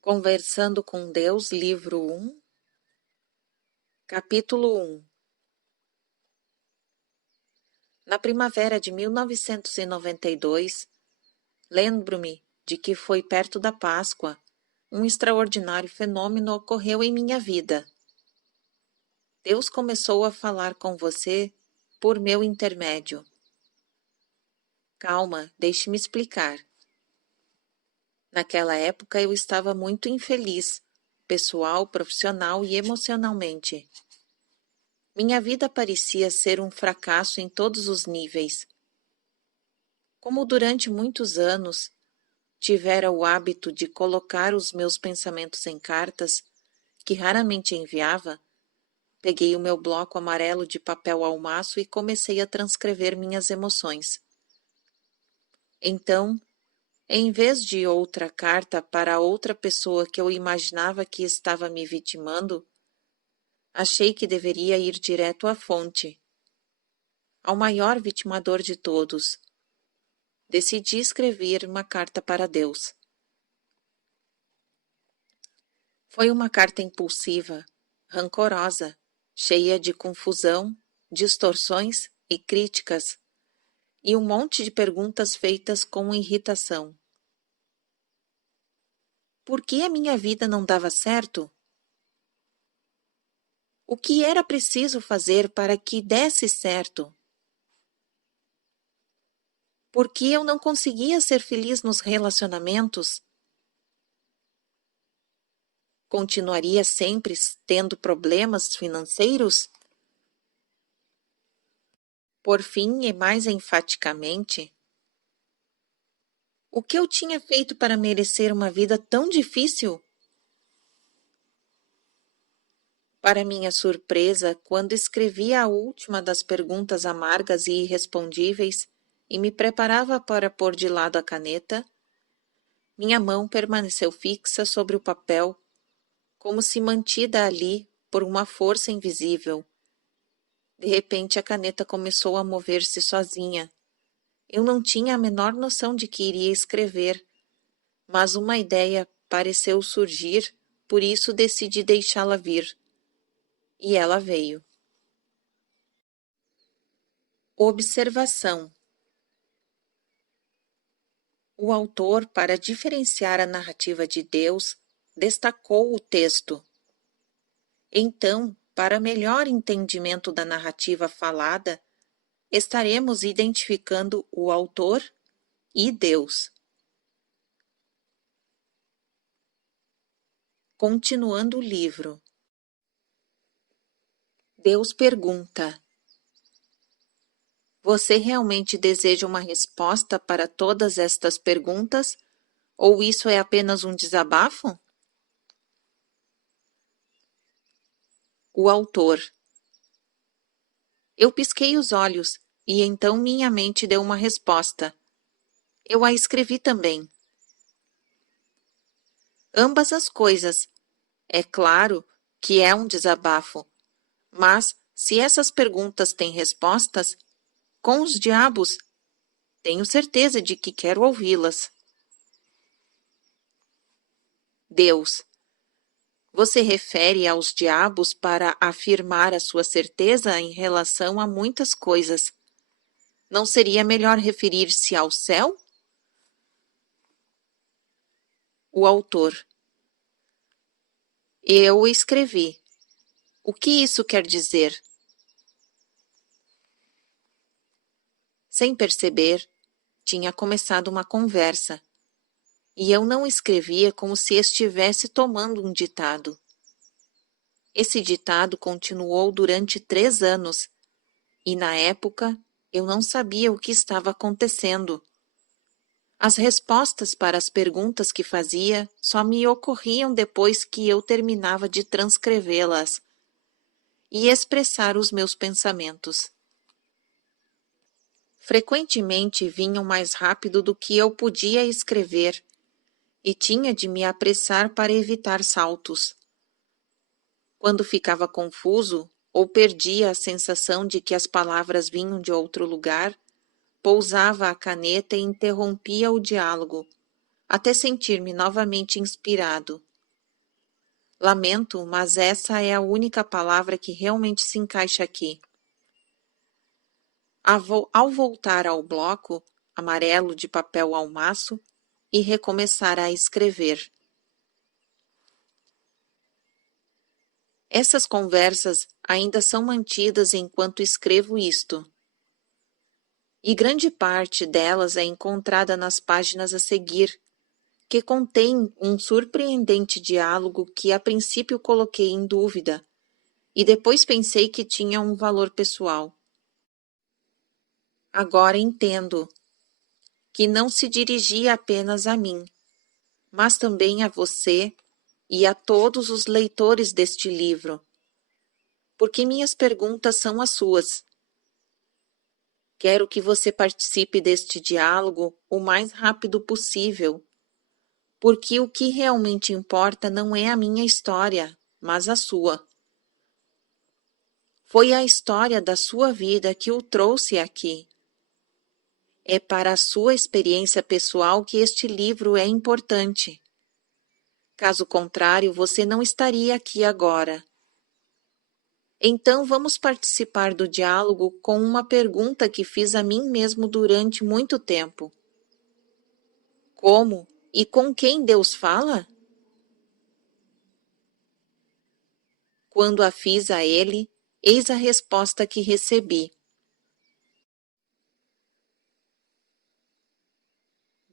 Conversando com Deus, livro 1, capítulo 1. Na primavera de 1992, lembro-me de que foi perto da Páscoa, um extraordinário fenômeno ocorreu em minha vida. Deus começou a falar com você por meu intermédio. Calma, deixe-me explicar. Naquela época eu estava muito infeliz, pessoal, profissional e emocionalmente. Minha vida parecia ser um fracasso em todos os níveis. Como durante muitos anos tivera o hábito de colocar os meus pensamentos em cartas, que raramente enviava, peguei o meu bloco amarelo de papel almaço e comecei a transcrever minhas emoções. Então, em vez de outra carta para outra pessoa que eu imaginava que estava me vitimando, achei que deveria ir direto à fonte, ao maior vitimador de todos. Decidi escrever uma carta para Deus. Foi uma carta impulsiva, rancorosa, cheia de confusão, distorções e críticas, e um monte de perguntas feitas com irritação. Por que a minha vida não dava certo? O que era preciso fazer para que desse certo? Por que eu não conseguia ser feliz nos relacionamentos? Continuaria sempre tendo problemas financeiros? Por fim, e mais enfaticamente, o que eu tinha feito para merecer uma vida tão difícil? Para minha surpresa, quando escrevi a última das perguntas amargas e irrespondíveis e me preparava para pôr de lado a caneta, minha mão permaneceu fixa sobre o papel, como se mantida ali por uma força invisível. De repente, a caneta começou a mover-se sozinha. Eu não tinha a menor noção de que iria escrever, mas uma ideia pareceu surgir, por isso decidi deixá-la vir. E ela veio. Observação. O autor, para diferenciar a narrativa de Deus, destacou o texto. Então, para melhor entendimento da narrativa falada, estaremos identificando o autor e Deus. Continuando o livro. Deus pergunta: você realmente deseja uma resposta para todas estas perguntas? Ou isso é apenas um desabafo? O autor. Eu pisquei os olhos e então minha mente deu uma resposta. Eu a escrevi também. Ambas as coisas. É claro que é um desabafo, mas se essas perguntas têm respostas, com os diabos, tenho certeza de que quero ouvi-las. Deus. Você refere aos diabos para afirmar a sua certeza em relação a muitas coisas. Não seria melhor referir-se ao céu? O autor. Eu escrevi. O que isso quer dizer? Sem perceber, tinha começado uma conversa. E eu não escrevia como se estivesse tomando um ditado. Esse ditado continuou durante 3 anos, e na época eu não sabia o que estava acontecendo. As respostas para as perguntas que fazia só me ocorriam depois que eu terminava de transcrevê-las e expressar os meus pensamentos. Frequentemente vinham mais rápido do que eu podia escrever, e tinha de me apressar para evitar saltos. Quando ficava confuso ou perdia a sensação de que as palavras vinham de outro lugar, pousava a caneta e interrompia o diálogo, até sentir-me novamente inspirado. Lamento, mas essa é a única palavra que realmente se encaixa aqui. Ao voltar ao bloco amarelo de papel almaço e recomeçar a escrever. Essas conversas ainda são mantidas enquanto escrevo isto. E grande parte delas é encontrada nas páginas a seguir, que contém um surpreendente diálogo que a princípio coloquei em dúvida, e depois pensei que tinha um valor pessoal. Agora entendo que não se dirigia apenas a mim, mas também a você e a todos os leitores deste livro, porque minhas perguntas são as suas. Quero que você participe deste diálogo o mais rápido possível, porque o que realmente importa não é a minha história, mas a sua. Foi a história da sua vida que o trouxe aqui. É para a sua experiência pessoal que este livro é importante. Caso contrário, você não estaria aqui agora. Então vamos participar do diálogo com uma pergunta que fiz a mim mesmo durante muito tempo. Como e com quem Deus fala? Quando a fiz a ele, eis a resposta que recebi.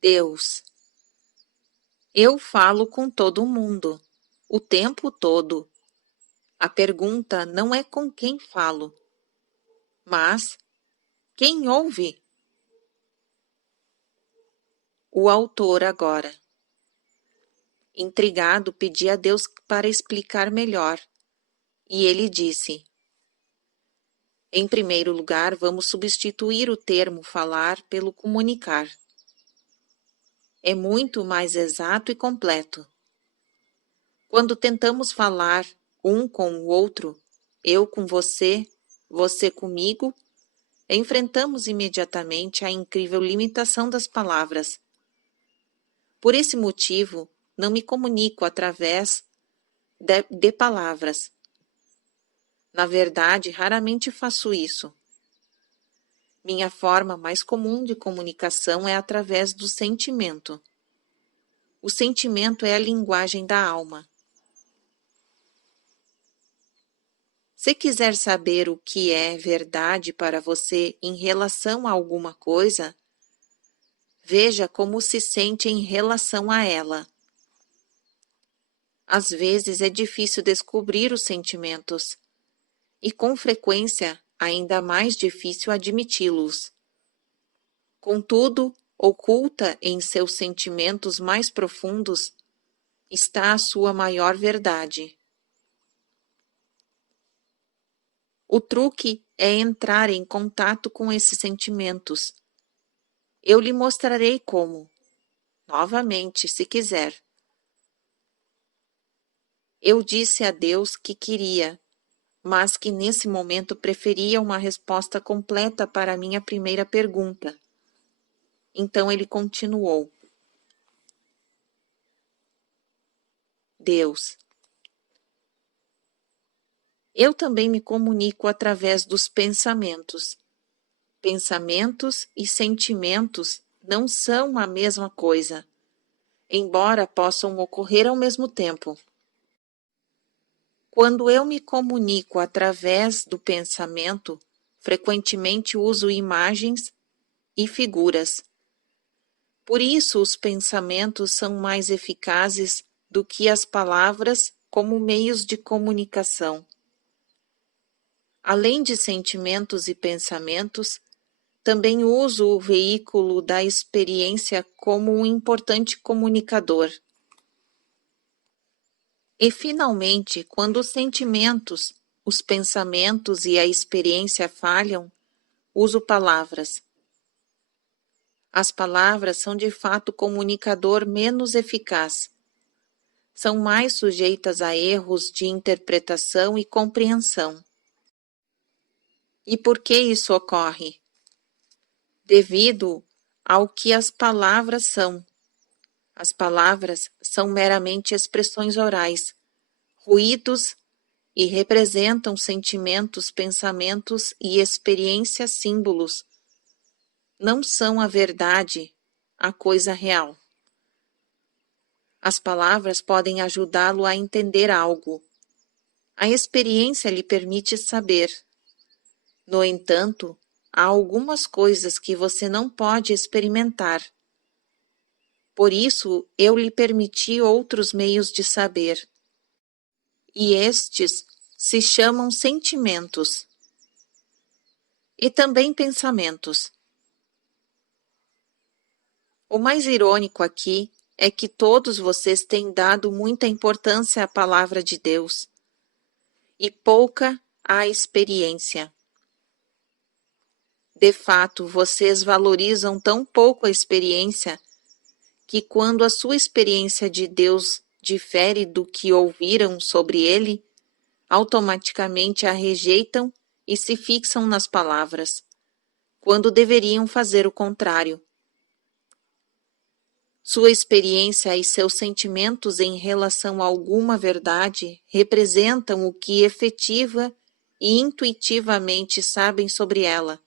Deus. Eu falo com todo mundo, o tempo todo. A pergunta não é com quem falo, mas quem ouve? O autor agora. Intrigado, pedi a Deus para explicar melhor, e ele disse: em primeiro lugar, vamos substituir o termo falar pelo comunicar. É muito mais exato e completo. Quando tentamos falar um com o outro, eu com você, você comigo, enfrentamos imediatamente a incrível limitação das palavras. Por esse motivo, não me comunico através de palavras. Na verdade, raramente faço isso. Minha forma mais comum de comunicação é através do sentimento. O sentimento é a linguagem da alma. Se quiser saber o que é verdade para você em relação a alguma coisa, veja como se sente em relação a ela. Às vezes é difícil descobrir os sentimentos, e com frequência ainda mais difícil admiti-los. Contudo, oculta em seus sentimentos mais profundos está a sua maior verdade. O truque é entrar em contato com esses sentimentos. Eu lhe mostrarei como, novamente, se quiser. Eu disse a Deus que queria, mas que nesse momento preferia uma resposta completa para a minha primeira pergunta. Então ele continuou: Deus. Eu também me comunico através dos pensamentos. Pensamentos e sentimentos não são a mesma coisa, embora possam ocorrer ao mesmo tempo. Quando eu me comunico através do pensamento, frequentemente uso imagens e figuras. Por isso, os pensamentos são mais eficazes do que as palavras como meios de comunicação. Além de sentimentos e pensamentos, também uso o veículo da experiência como um importante comunicador. E, finalmente, quando os sentimentos, os pensamentos e a experiência falham, uso palavras. As palavras são de fato o comunicador menos eficaz. São mais sujeitas a erros de interpretação e compreensão. E por que isso ocorre? Devido ao que as palavras são. As palavras são meramente expressões orais, ruídos e representam sentimentos, pensamentos e experiências símbolos. Não são a verdade, a coisa real. As palavras podem ajudá-lo a entender algo. A experiência lhe permite saber. No entanto, há algumas coisas que você não pode experimentar. Por isso, eu lhe permiti outros meios de saber. E estes se chamam sentimentos. E também pensamentos. O mais irônico aqui é que todos vocês têm dado muita importância à palavra de Deus e pouca à experiência. De fato, vocês valorizam tão pouco a experiência que quando a sua experiência de Deus difere do que ouviram sobre ele, automaticamente a rejeitam e se fixam nas palavras, quando deveriam fazer o contrário. Sua experiência e seus sentimentos em relação a alguma verdade representam o que efetiva e intuitivamente sabem sobre ela.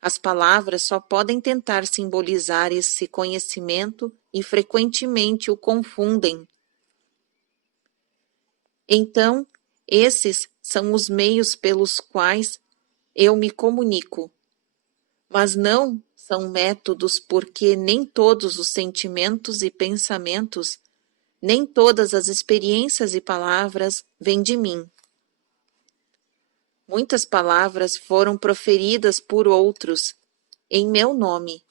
As palavras só podem tentar simbolizar esse conhecimento e frequentemente o confundem. Então, esses são os meios pelos quais eu me comunico, mas não são métodos porque nem todos os sentimentos e pensamentos, nem todas as experiências e palavras vêm de mim. Muitas palavras foram proferidas por outros, em meu nome.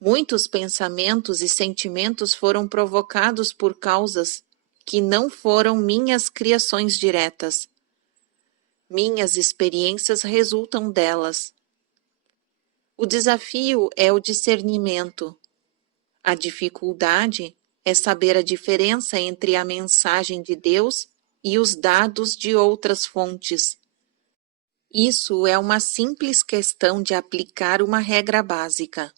Muitos pensamentos e sentimentos foram provocados por causas que não foram minhas criações diretas. Minhas experiências resultam delas. O desafio é o discernimento. A dificuldade é saber a diferença entre a mensagem de Deus e os dados de outras fontes. Isso é uma simples questão de aplicar uma regra básica.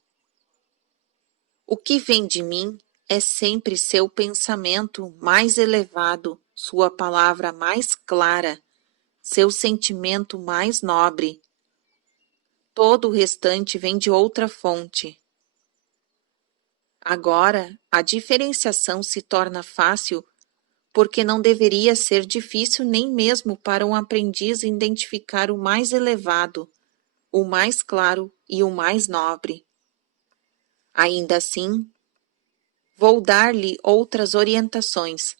O que vem de mim é sempre seu pensamento mais elevado, sua palavra mais clara, seu sentimento mais nobre. Todo o restante vem de outra fonte. Agora, a diferenciação se torna fácil porque não deveria ser difícil nem mesmo para um aprendiz identificar o mais elevado, o mais claro e o mais nobre. Ainda assim, vou dar-lhe outras orientações.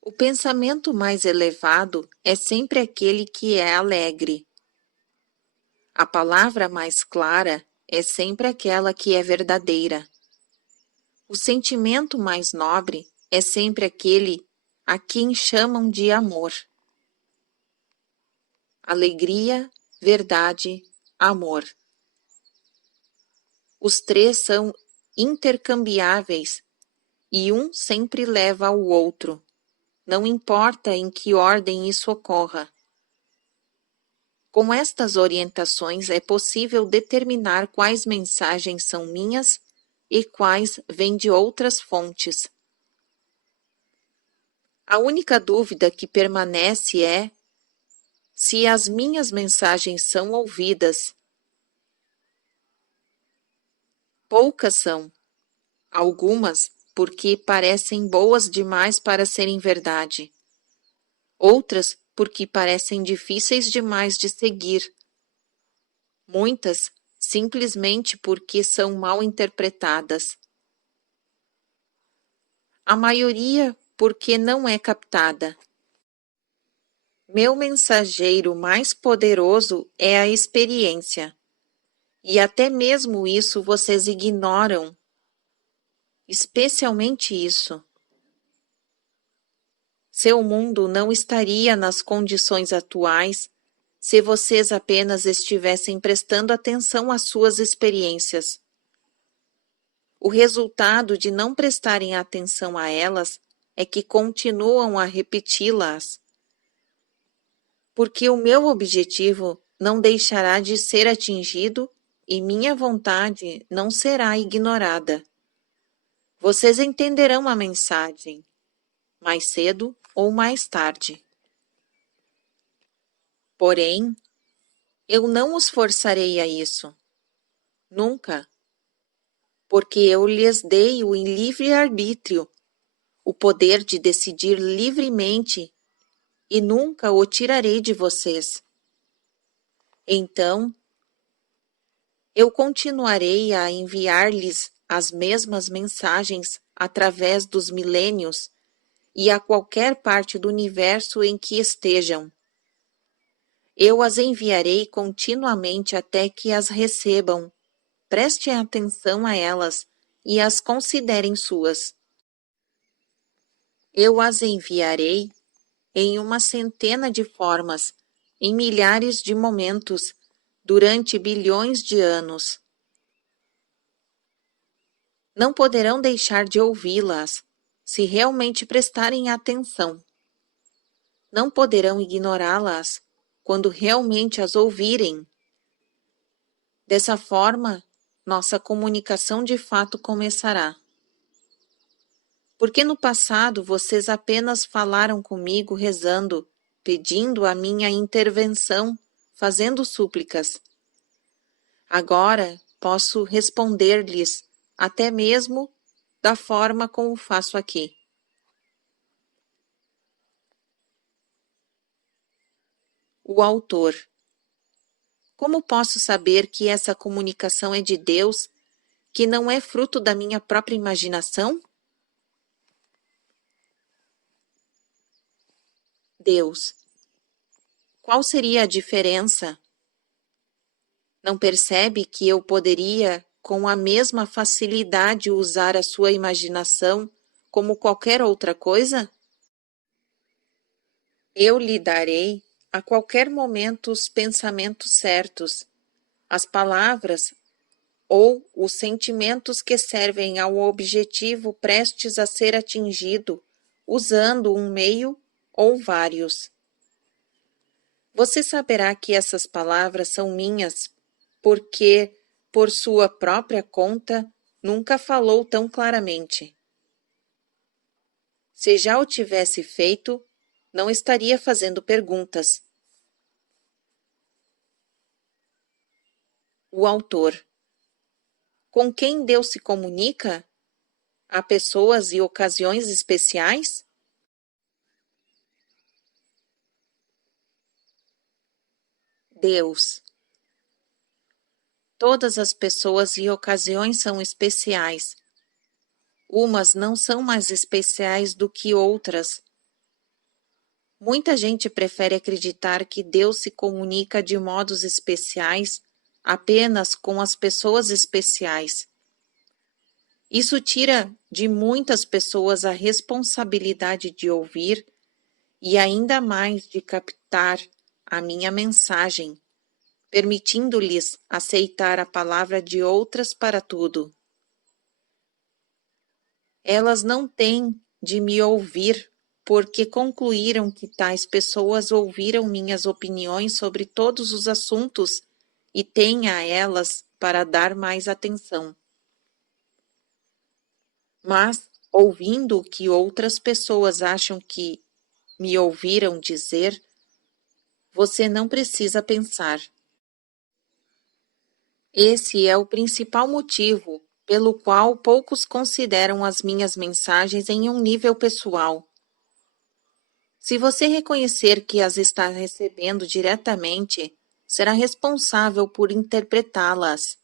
O pensamento mais elevado é sempre aquele que é alegre. A palavra mais clara é sempre aquela que é verdadeira. O sentimento mais nobre é sempre aquele a quem chamam de amor. Alegria, verdade, amor. Os três são intercambiáveis e um sempre leva ao outro, não importa em que ordem isso ocorra. Com estas orientações é possível determinar quais mensagens são minhas e quais vêm de outras fontes. A única dúvida que permanece é se as minhas mensagens são ouvidas. Poucas são, algumas porque parecem boas demais para serem verdade, outras porque parecem difíceis demais de seguir, muitas simplesmente porque são mal interpretadas. A maioria porque não é captada. Meu mensageiro mais poderoso é a experiência, e até mesmo isso vocês ignoram, especialmente isso. Seu mundo não estaria nas condições atuais se vocês apenas estivessem prestando atenção às suas experiências. O resultado de não prestarem atenção a elas é que continuam a repeti-las. Porque o meu objetivo não deixará de ser atingido e minha vontade não será ignorada. Vocês entenderão a mensagem, mais cedo ou mais tarde. Porém, eu não os forçarei a isso. Nunca. Porque eu lhes dei o livre-arbítrio, o poder de decidir livremente, e nunca o tirarei de vocês. Então, eu continuarei a enviar-lhes as mesmas mensagens através dos milênios e a qualquer parte do universo em que estejam. Eu as enviarei continuamente até que as recebam. Prestem atenção a elas e as considerem suas. Eu as enviarei em uma centena de formas, em milhares de momentos, durante bilhões de anos. Não poderão deixar de ouvi-las, se realmente prestarem atenção. Não poderão ignorá-las, quando realmente as ouvirem. Dessa forma, nossa comunicação de fato começará. Porque no passado vocês apenas falaram comigo rezando, pedindo a minha intervenção, fazendo súplicas. Agora posso responder-lhes, até mesmo da forma como faço aqui. O autor. Como posso saber que essa comunicação é de Deus, que não é fruto da minha própria imaginação? Deus. Qual seria a diferença? Não percebe que eu poderia, com a mesma facilidade, usar a sua imaginação como qualquer outra coisa? Eu lhe darei, a qualquer momento, os pensamentos certos, as palavras ou os sentimentos que servem ao objetivo prestes a ser atingido, usando um meio ou vários. Você saberá que essas palavras são minhas, porque, por sua própria conta, nunca falou tão claramente. Se já o tivesse feito, não estaria fazendo perguntas. O autor. Com quem Deus se comunica? A pessoas e ocasiões especiais? Deus. Todas as pessoas e ocasiões são especiais. Umas não são mais especiais do que outras. Muita gente prefere acreditar que Deus se comunica de modos especiais apenas com as pessoas especiais. Isso tira de muitas pessoas a responsabilidade de ouvir e ainda mais de captar a minha mensagem, permitindo-lhes aceitar a palavra de outras para tudo. Elas não têm de me ouvir porque concluíram que tais pessoas ouviram minhas opiniões sobre todos os assuntos e têm a elas para dar mais atenção. Mas, ouvindo o que outras pessoas acham que me ouviram dizer, você não precisa pensar. Esse é o principal motivo pelo qual poucos consideram as minhas mensagens em um nível pessoal. Se você reconhecer que as está recebendo diretamente, será responsável por interpretá-las.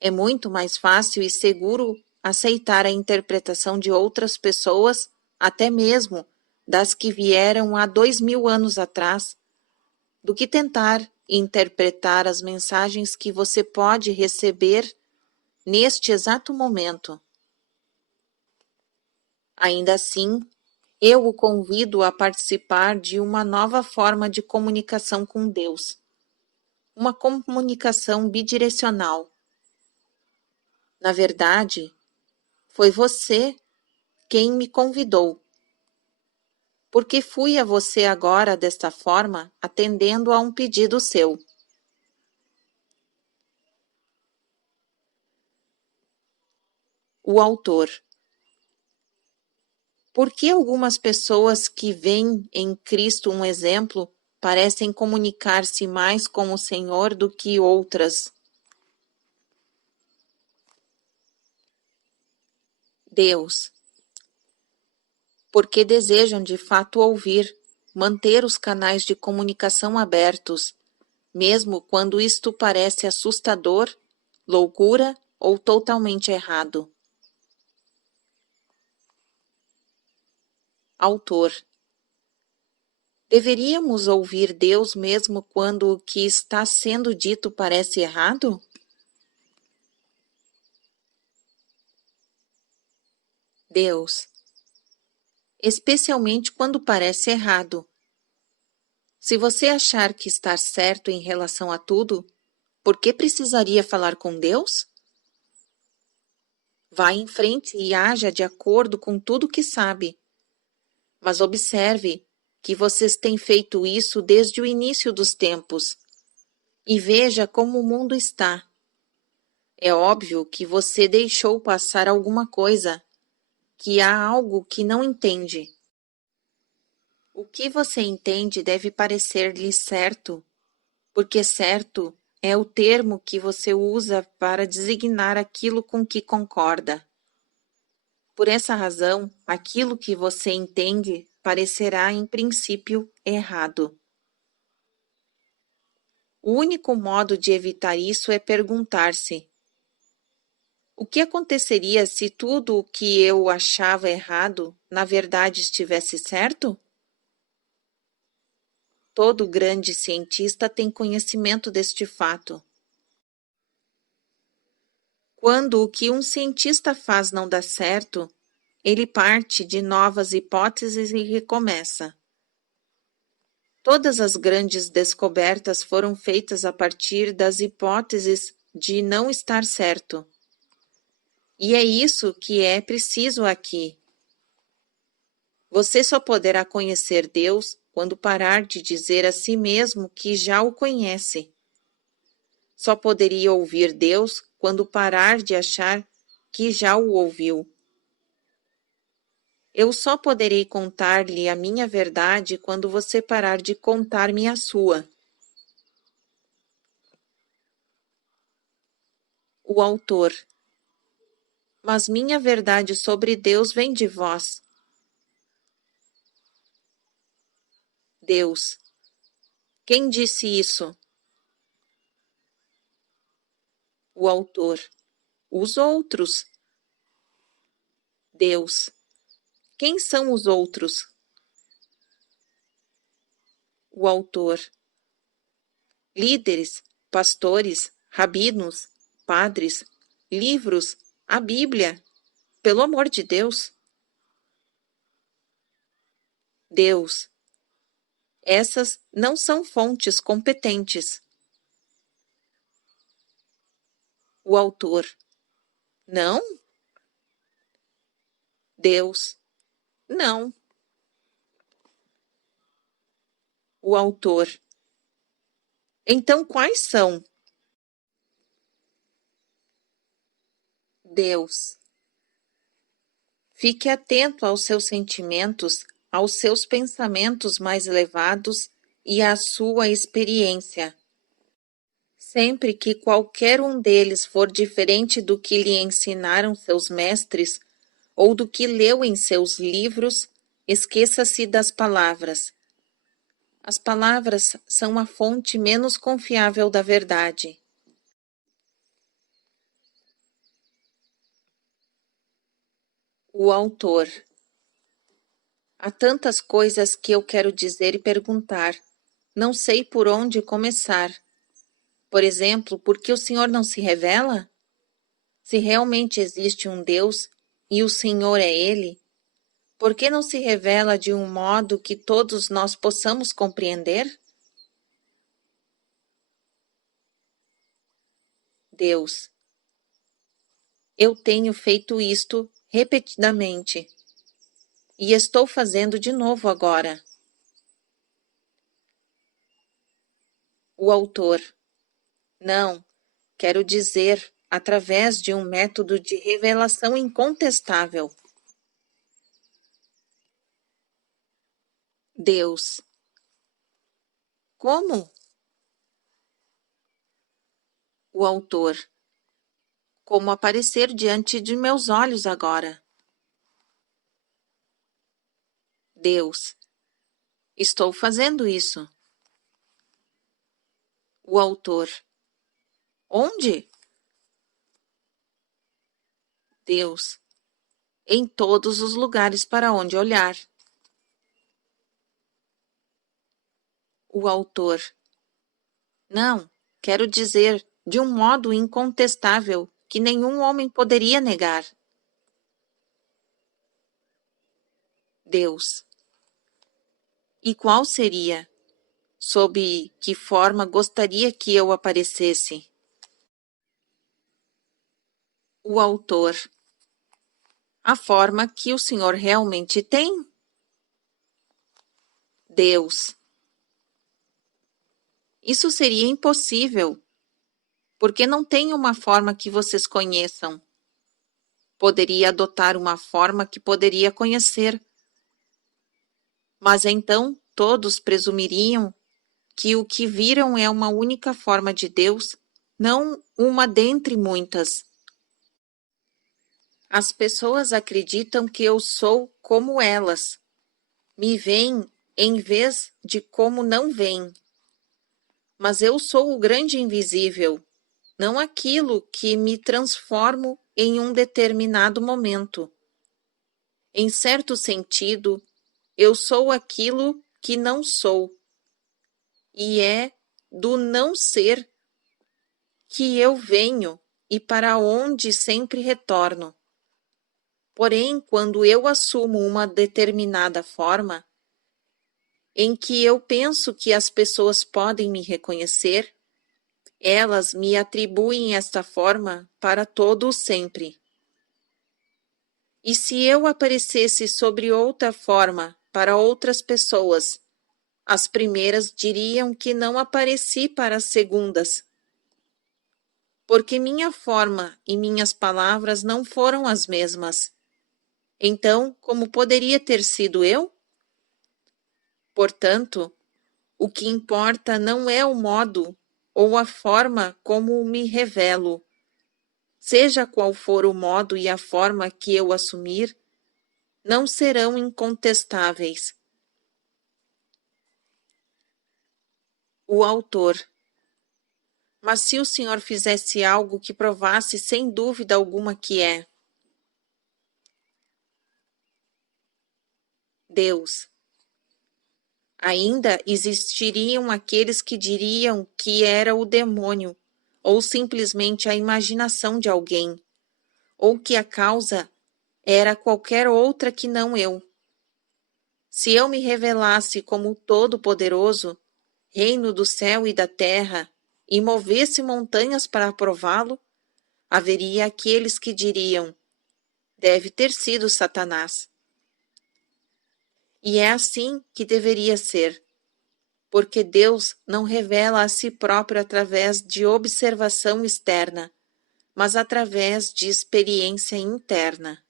É muito mais fácil e seguro aceitar a interpretação de outras pessoas, até mesmo das que vieram há 2000 anos atrás, do que tentar interpretar as mensagens que você pode receber neste exato momento. Ainda assim, eu o convido a participar de uma nova forma de comunicação com Deus, uma comunicação bidirecional. Na verdade, foi você quem me convidou, porque fui a você agora desta forma, atendendo a um pedido seu. O autor. Por que algumas pessoas que veem em Cristo um exemplo parecem comunicar-se mais com o Senhor do que outras? Deus. Porque desejam de fato ouvir, manter os canais de comunicação abertos, mesmo quando isto parece assustador, loucura ou totalmente errado. Autor. Deveríamos ouvir Deus mesmo quando o que está sendo dito parece errado? Deus. Especialmente quando parece errado. Se você achar que está certo em relação a tudo, por que precisaria falar com Deus? Vá em frente e haja de acordo com tudo que sabe. Mas observe que vocês têm feito isso desde o início dos tempos. E veja como o mundo está. É óbvio que você deixou passar alguma coisa, que há algo que não entende. O que você entende deve parecer-lhe certo, porque certo é o termo que você usa para designar aquilo com que concorda. Por essa razão, aquilo que você entende parecerá em princípio errado. O único modo de evitar isso é perguntar-se: o que aconteceria se tudo o que eu achava errado, na verdade estivesse certo? Todo grande cientista tem conhecimento deste fato. Quando o que um cientista faz não dá certo, ele parte de novas hipóteses e recomeça. Todas as grandes descobertas foram feitas a partir das hipóteses de não estar certo. E é isso que é preciso aqui. Você só poderá conhecer Deus quando parar de dizer a si mesmo que já o conhece. Só poderia ouvir Deus quando parar de achar que já o ouviu. Eu só poderei contar-lhe a minha verdade quando você parar de contar-me a sua. O autor. Mas minha verdade sobre Deus vem de vós. Deus. Quem disse isso? O autor. Os outros. Deus. Quem são os outros? O autor. Líderes, pastores, rabinos, padres, livros, a Bíblia. Pelo amor de Deus. Deus. Essas não são fontes competentes. O autor. Não? Deus. Não. O autor. Então quais são? Deus. Fique atento aos seus sentimentos, aos seus pensamentos mais elevados e à sua experiência. Sempre que qualquer um deles for diferente do que lhe ensinaram seus mestres ou do que leu em seus livros, esqueça-se das palavras. As palavras são a fonte menos confiável da verdade. O autor. Há tantas coisas que eu quero dizer e perguntar. Não sei por onde começar. Por exemplo, por que o Senhor não se revela? Se realmente existe um Deus e o Senhor é Ele, por que não se revela de um modo que todos nós possamos compreender? Deus. Eu tenho feito isto repetidamente e estou fazendo de novo agora. O autor. Não, quero dizer, através de um método de revelação incontestável. Deus. Como? O autor. Como aparecer diante de meus olhos agora? Deus. Estou fazendo isso. O autor. Onde? Deus. Em todos os lugares para onde olhar. O autor. Não, quero dizer, de um modo incontestável que nenhum homem poderia negar. Deus. E qual seria? Sob que forma gostaria que eu aparecesse? O autor. A forma que o Senhor realmente tem? Deus. Isso seria impossível, porque não tem uma forma que vocês conheçam. Poderia adotar uma forma que poderia conhecer. Mas então todos presumiriam que o que viram é uma única forma de Deus, não uma dentre muitas. As pessoas acreditam que eu sou como elas. Me veem em vez de como não veem. Mas eu sou o grande invisível, não aquilo que me transformo em um determinado momento. Em certo sentido, eu sou aquilo que não sou. E é do não ser que eu venho e para onde sempre retorno. Porém, quando eu assumo uma determinada forma, em que eu penso que as pessoas podem me reconhecer, elas me atribuem esta forma para todo o sempre. E se eu aparecesse sobre outra forma para outras pessoas, as primeiras diriam que não apareci para as segundas, porque minha forma e minhas palavras não foram as mesmas. Então, como poderia ter sido eu? Portanto, o que importa não é o modo ou a forma como me revelo. Seja qual for o modo e a forma que eu assumir, não serão incontestáveis. O autor. Mas se o Senhor fizesse algo que provasse sem dúvida alguma que é Deus, ainda existiriam aqueles que diriam que era o demônio, ou simplesmente a imaginação de alguém, ou que a causa era qualquer outra que não eu. Se eu me revelasse como o Todo-Poderoso, reino do céu e da terra, e movesse montanhas para prová-lo, haveria aqueles que diriam: deve ter sido Satanás. E é assim que deveria ser, porque Deus não revela a si próprio através de observação externa, mas através de experiência interna.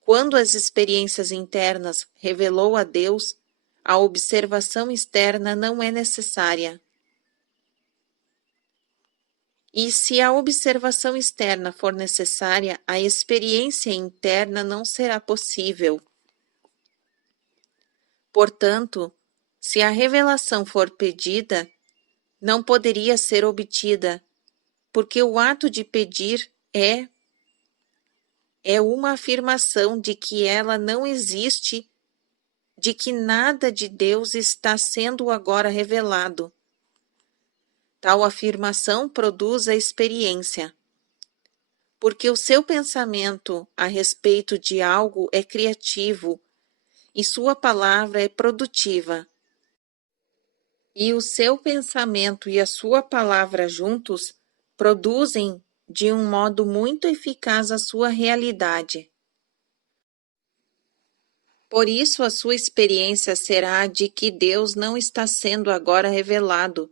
Quando as experiências internas revelou a Deus, a observação externa não é necessária. E se a observação externa for necessária, a experiência interna não será possível. Portanto, se a revelação for pedida, não poderia ser obtida, porque o ato de pedir é uma afirmação de que ela não existe, de que nada de Deus está sendo agora revelado. Tal afirmação produz a experiência, porque o seu pensamento a respeito de algo é criativo e sua palavra é produtiva. E o seu pensamento e a sua palavra juntos produzem de um modo muito eficaz a sua realidade. Por isso, a sua experiência será de que Deus não está sendo agora revelado,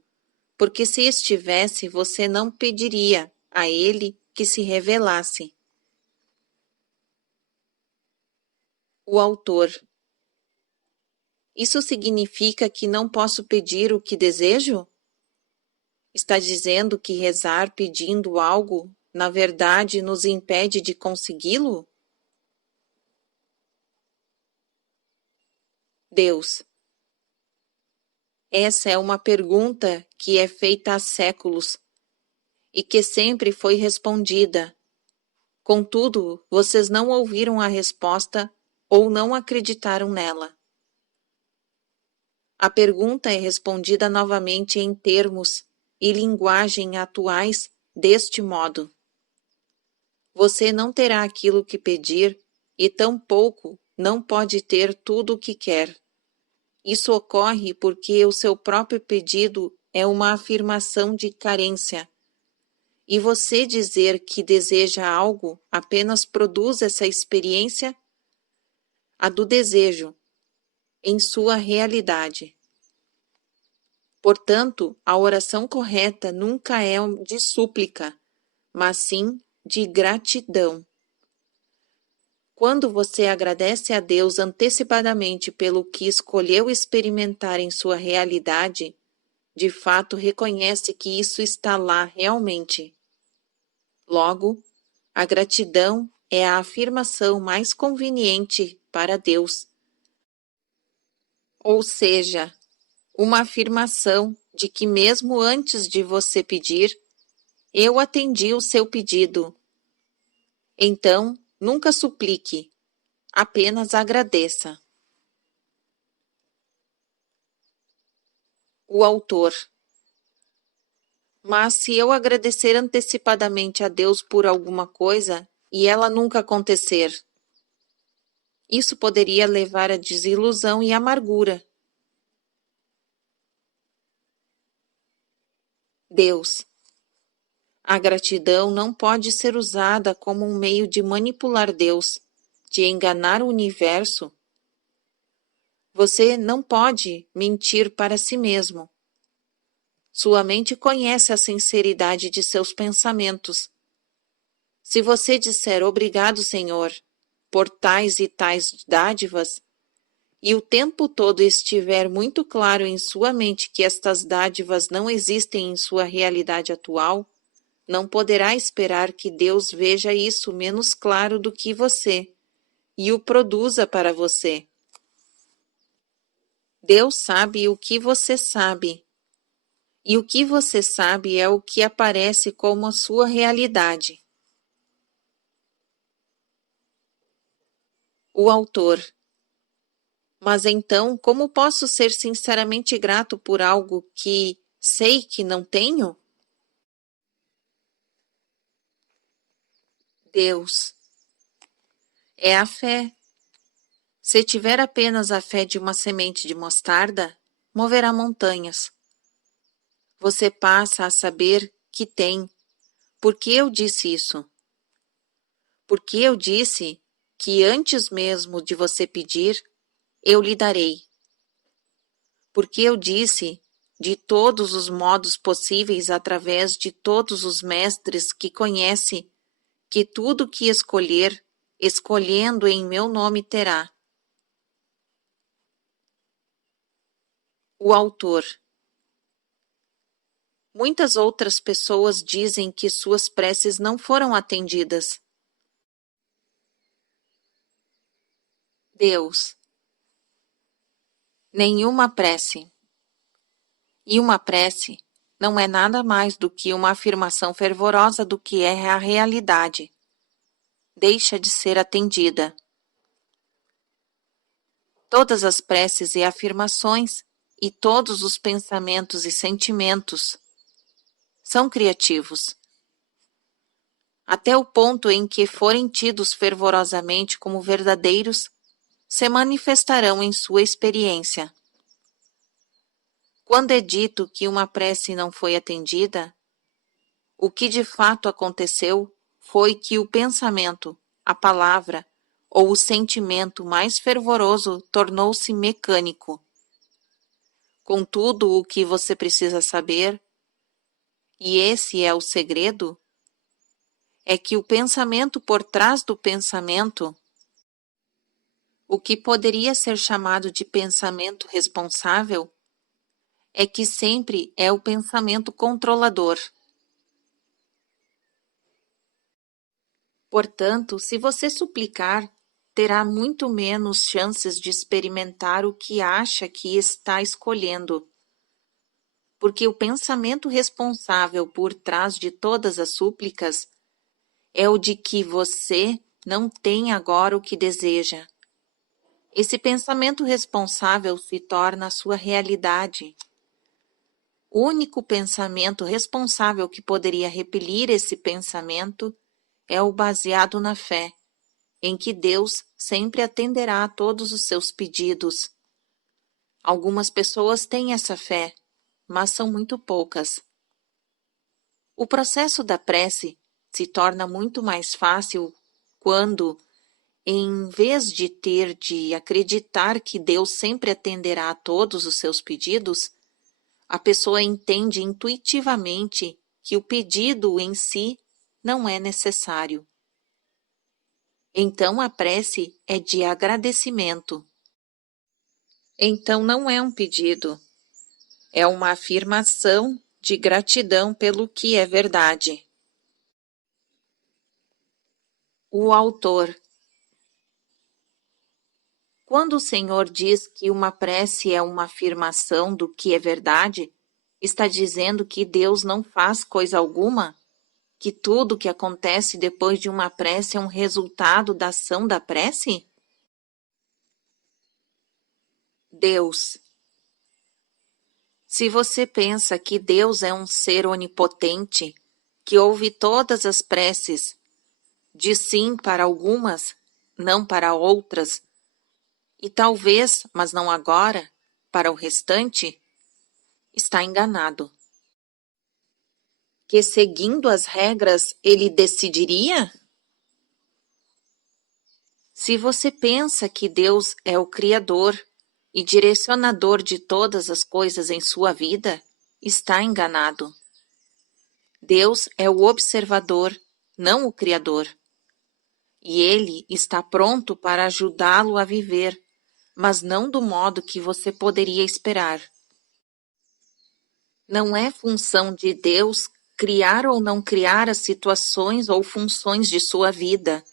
porque se estivesse, você não pediria, a ele que se revelasse. O autor. Isso significa que não posso pedir o que desejo? Está dizendo que rezar pedindo algo, na verdade, nos impede de consegui-lo? Deus. Essa é uma pergunta que é feita há séculos e que sempre foi respondida. Contudo, vocês não ouviram a resposta ou não acreditaram nela. A pergunta é respondida novamente em termos e linguagem atuais deste modo: você não terá aquilo que pedir e tampouco não pode ter tudo o que quer. Isso ocorre porque o seu próprio pedido é uma afirmação de carência. E você dizer que deseja algo apenas produz essa experiência, a do desejo, em sua realidade. Portanto, a oração correta nunca é de súplica, mas sim de gratidão. Quando você agradece a Deus antecipadamente pelo que escolheu experimentar em sua realidade, de fato reconhece que isso está lá realmente. Logo, a gratidão é a afirmação mais conveniente para Deus. Ou seja, uma afirmação de que mesmo antes de você pedir, eu atendi o seu pedido. Então, nunca suplique, apenas agradeça. O autor. Mas se eu agradecer antecipadamente a Deus por alguma coisa e ela nunca acontecer, isso poderia levar à desilusão e amargura. Deus. A gratidão não pode ser usada como um meio de manipular Deus, de enganar o universo. Você não pode mentir para si mesmo. Sua mente conhece a sinceridade de seus pensamentos. Se você disser obrigado, Senhor, por tais e tais dádivas, e o tempo todo estiver muito claro em sua mente que estas dádivas não existem em sua realidade atual, não poderá esperar que Deus veja isso menos claro do que você e o produza para você. Deus sabe o que você sabe, e o que você sabe é o que aparece como a sua realidade. O autor. Mas então, como posso ser sinceramente grato por algo que sei que não tenho? Deus. É a fé. Se tiver apenas a fé de uma semente de mostarda, moverá montanhas. Você passa a saber que tem. Por que eu disse isso? Porque eu disse que antes mesmo de você pedir, eu lhe darei. Porque eu disse de todos os modos possíveis através de todos os mestres que conhece, que tudo que escolher, escolhendo em meu nome terá. O autor. Muitas outras pessoas dizem que suas preces não foram atendidas. Deus. Nenhuma prece. E uma prece não é nada mais do que uma afirmação fervorosa do que é a realidade. Deixa de ser atendida. Todas as preces e afirmações e todos os pensamentos e sentimentos são criativos. Até o ponto em que forem tidos fervorosamente como verdadeiros, se manifestarão em sua experiência. Quando é dito que uma prece não foi atendida, o que de fato aconteceu foi que o pensamento, a palavra ou o sentimento mais fervoroso tornou-se mecânico. Contudo, o que você precisa saber, e esse é o segredo, é que o pensamento por trás do pensamento, o que poderia ser chamado de pensamento responsável, é que sempre é o pensamento controlador. Portanto, se você suplicar, terá muito menos chances de experimentar o que acha que está escolhendo, porque o pensamento responsável por trás de todas as súplicas é o de que você não tem agora o que deseja. Esse pensamento responsável se torna a sua realidade. O único pensamento responsável que poderia repelir esse pensamento é o baseado na fé, em que Deus sempre atenderá a todos os seus pedidos. Algumas pessoas têm essa fé, mas são muito poucas. O processo da prece se torna muito mais fácil quando, em vez de ter de acreditar que Deus sempre atenderá a todos os seus pedidos, a pessoa entende intuitivamente que o pedido em si não é necessário. Então a prece é de agradecimento. Então não é um pedido, é uma afirmação de gratidão pelo que é verdade. O autor. Quando o Senhor diz que uma prece é uma afirmação do que é verdade, está dizendo que Deus não faz coisa alguma? Que tudo que acontece depois de uma prece é um resultado da ação da prece? Deus. Se você pensa que Deus é um ser onipotente, que ouve todas as preces, diz sim para algumas, não para outras, e talvez, mas não agora, para o restante, está enganado. Que seguindo as regras ele decidiria? Se você pensa que Deus é o Criador e direcionador de todas as coisas em sua vida, está enganado. Deus é o observador, não o Criador. E Ele está pronto para ajudá-lo a viver, mas não do modo que você poderia esperar. Não é função de Deus criar ou não criar as situações ou funções de sua vida.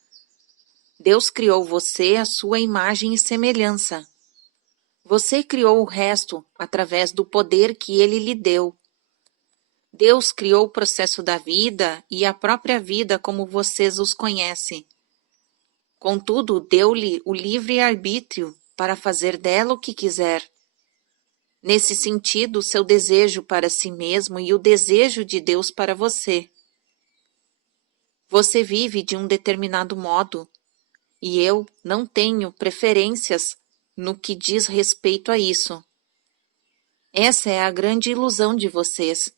Deus criou você à sua imagem e semelhança. Você criou o resto através do poder que Ele lhe deu. Deus criou o processo da vida e a própria vida como vocês os conhecem. Contudo, deu-lhe o livre-arbítrio para fazer dela o que quiser. Nesse sentido, seu desejo para si mesmo e o desejo de Deus para você. Você vive de um determinado modo, e eu não tenho preferências no que diz respeito a isso. Essa é a grande ilusão de vocês,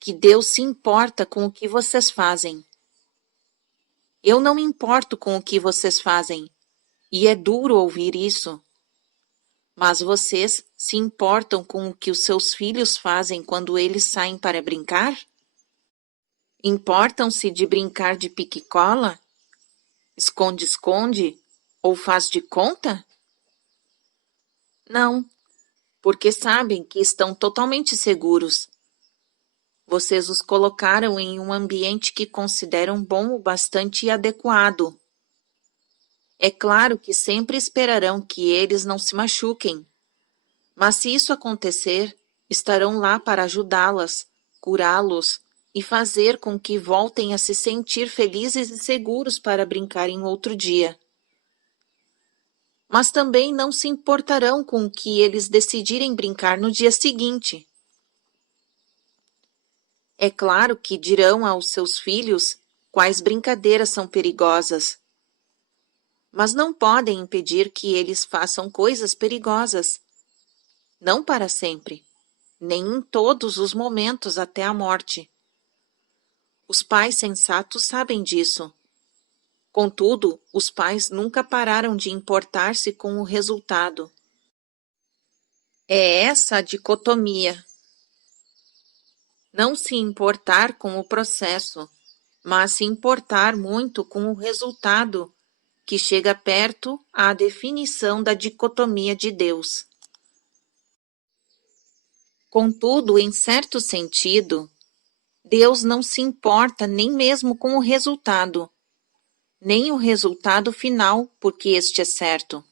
que Deus se importa com o que vocês fazem. Eu não me importo com o que vocês fazem, e é duro ouvir isso. Mas vocês se importam com o que os seus filhos fazem quando eles saem para brincar? Importam-se de brincar de pique-cola? Esconde-esconde? Ou faz de conta? Não, porque sabem que estão totalmente seguros. Vocês os colocaram em um ambiente que consideram bom o bastante e adequado. É claro que sempre esperarão que eles não se machuquem. Mas se isso acontecer, estarão lá para ajudá-las, curá-los e fazer com que voltem a se sentir felizes e seguros para brincar em outro dia. Mas também não se importarão com o que eles decidirem brincar no dia seguinte. É claro que dirão aos seus filhos quais brincadeiras são perigosas, mas não podem impedir que eles façam coisas perigosas. Não para sempre, nem em todos os momentos até a morte. Os pais sensatos sabem disso. Contudo, os pais nunca pararam de importar-se com o resultado. É essa a dicotomia. Não se importar com o processo, mas se importar muito com o resultado, que chega perto à definição da dicotomia de Deus. Contudo, em certo sentido, Deus não se importa nem mesmo com o resultado, nem o resultado final, porque este é certo.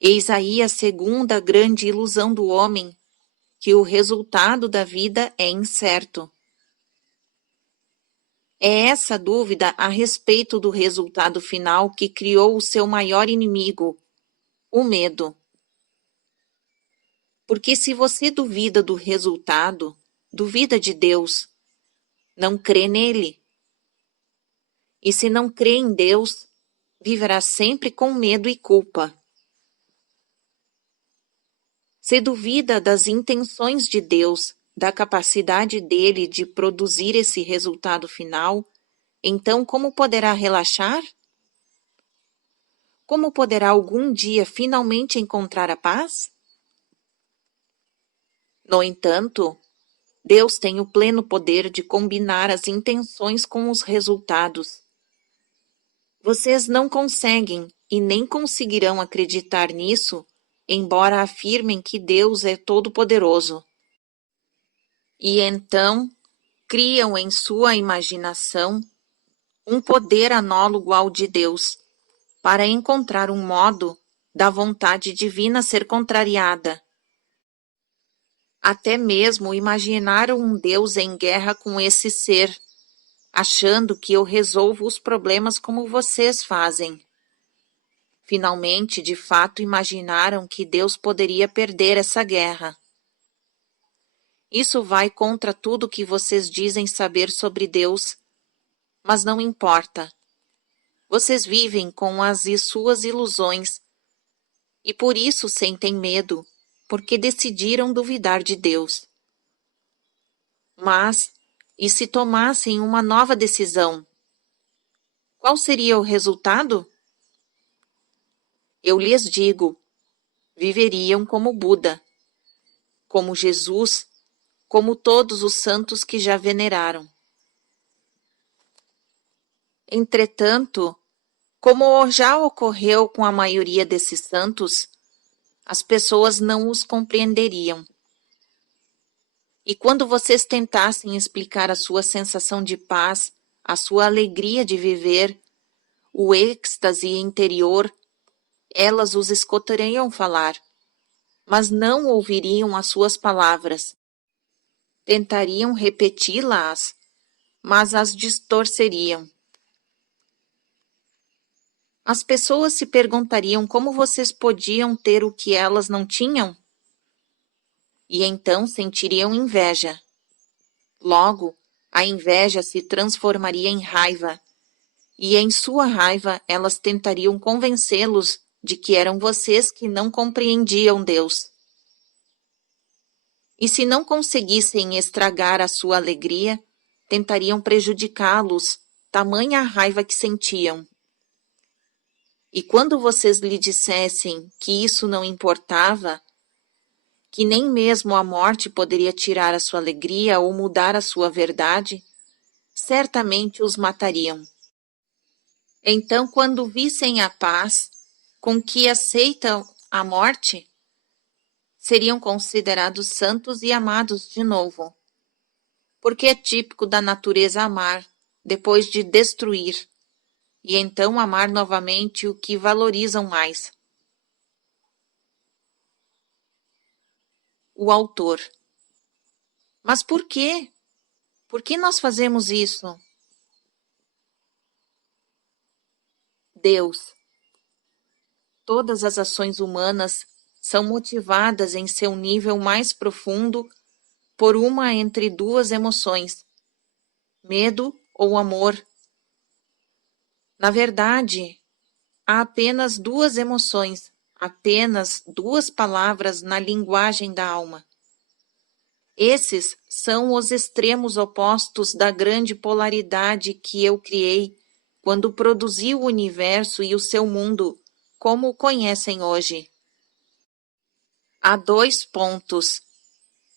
Eis aí a segunda grande ilusão do homem, que o resultado da vida é incerto. É essa dúvida a respeito do resultado final que criou o seu maior inimigo, o medo. Porque se você duvida do resultado, duvida de Deus, não crê nele. E se não crê em Deus, viverá sempre com medo e culpa. Se duvida das intenções de Deus, da capacidade dele de produzir esse resultado final, então como poderá relaxar? Como poderá algum dia finalmente encontrar a paz? No entanto, Deus tem o pleno poder de combinar as intenções com os resultados. Vocês não conseguem e nem conseguirão acreditar nisso, embora afirmem que Deus é todo-poderoso. E então, criam em sua imaginação um poder análogo ao de Deus, para encontrar um modo da vontade divina ser contrariada. Até mesmo imaginaram um Deus em guerra com esse ser, achando que eu resolvo os problemas como vocês fazem. Finalmente, de fato, imaginaram que Deus poderia perder essa guerra. Isso vai contra tudo que vocês dizem saber sobre Deus, mas não importa. Vocês vivem com as suas ilusões e por isso sentem medo, porque decidiram duvidar de Deus. Mas, e se tomassem uma nova decisão? Qual seria o resultado? Eu lhes digo, viveriam como Buda, como Jesus, como todos os santos que já veneraram. Entretanto, como já ocorreu com a maioria desses santos, as pessoas não os compreenderiam. E quando vocês tentassem explicar a sua sensação de paz, a sua alegria de viver, o êxtase interior, elas os escutariam falar, mas não ouviriam as suas palavras. Tentariam repeti-las, mas as distorceriam. As pessoas se perguntariam como vocês podiam ter o que elas não tinham? E então sentiriam inveja. Logo, a inveja se transformaria em raiva, e em sua raiva elas tentariam convencê-los de que eram vocês que não compreendiam Deus. E se não conseguissem estragar a sua alegria, tentariam prejudicá-los, tamanha a raiva que sentiam. E quando vocês lhe dissessem que isso não importava, que nem mesmo a morte poderia tirar a sua alegria ou mudar a sua verdade, certamente os matariam. Então, quando vissem a paz com que aceitam a morte, seriam considerados santos e amados de novo. Porque é típico da natureza amar, depois de destruir, e então amar novamente o que valorizam mais. O autor. Mas por quê? Por que nós fazemos isso? Deus. Todas as ações humanas são motivadas em seu nível mais profundo por uma entre duas emoções, medo ou amor. Na verdade, há apenas duas emoções, apenas duas palavras na linguagem da alma. Esses são os extremos opostos da grande polaridade que eu criei quando produzi o universo e o seu mundo, como o conhecem hoje. Há dois pontos,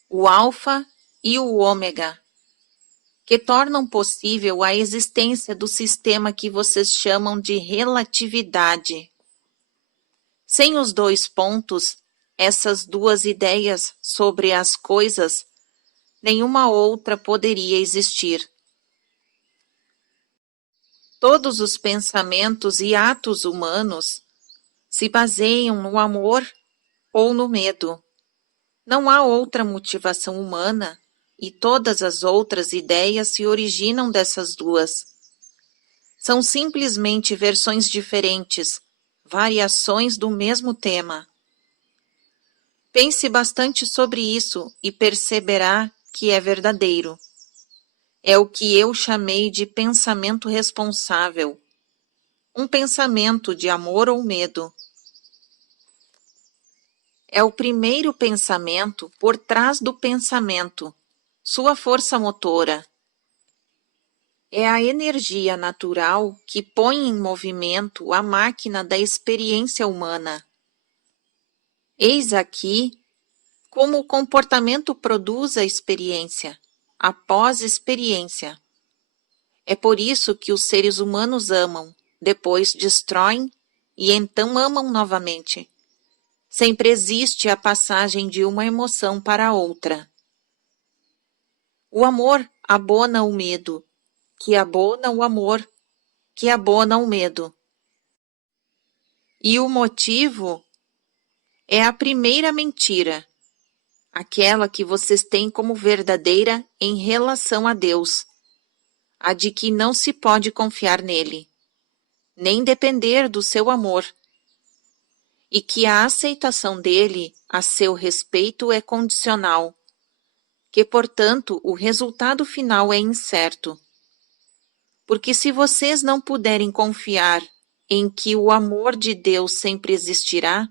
o alfa e o ômega. que tornam possível a existência do sistema que vocês chamam de relatividade. Sem os dois pontos, essas duas ideias sobre as coisas, nenhuma outra poderia existir. Todos os pensamentos e atos humanos se baseiam no amor ou no medo. Não há outra motivação humana e todas as outras ideias se originam dessas duas. São simplesmente versões diferentes, variações do mesmo tema. Pense bastante sobre isso e perceberá que é verdadeiro. É o que eu chamei de pensamento responsável. Um pensamento de amor ou medo. É o primeiro pensamento por trás do pensamento, sua força motora. É a energia natural que põe em movimento a máquina da experiência humana. Eis aqui como o comportamento produz a experiência, a pós-experiência. É por isso que os seres humanos amam, depois destroem e então amam novamente. Sempre existe a passagem de uma emoção para outra. O amor abona o medo, que abona o amor, que abona o medo. E o motivo é a primeira mentira, aquela que vocês têm como verdadeira em relação a Deus, a de que não se pode confiar nele, nem depender do seu amor, e que a aceitação dele a seu respeito é condicional, que, portanto, o resultado final é incerto. Porque se vocês não puderem confiar em que o amor de Deus sempre existirá,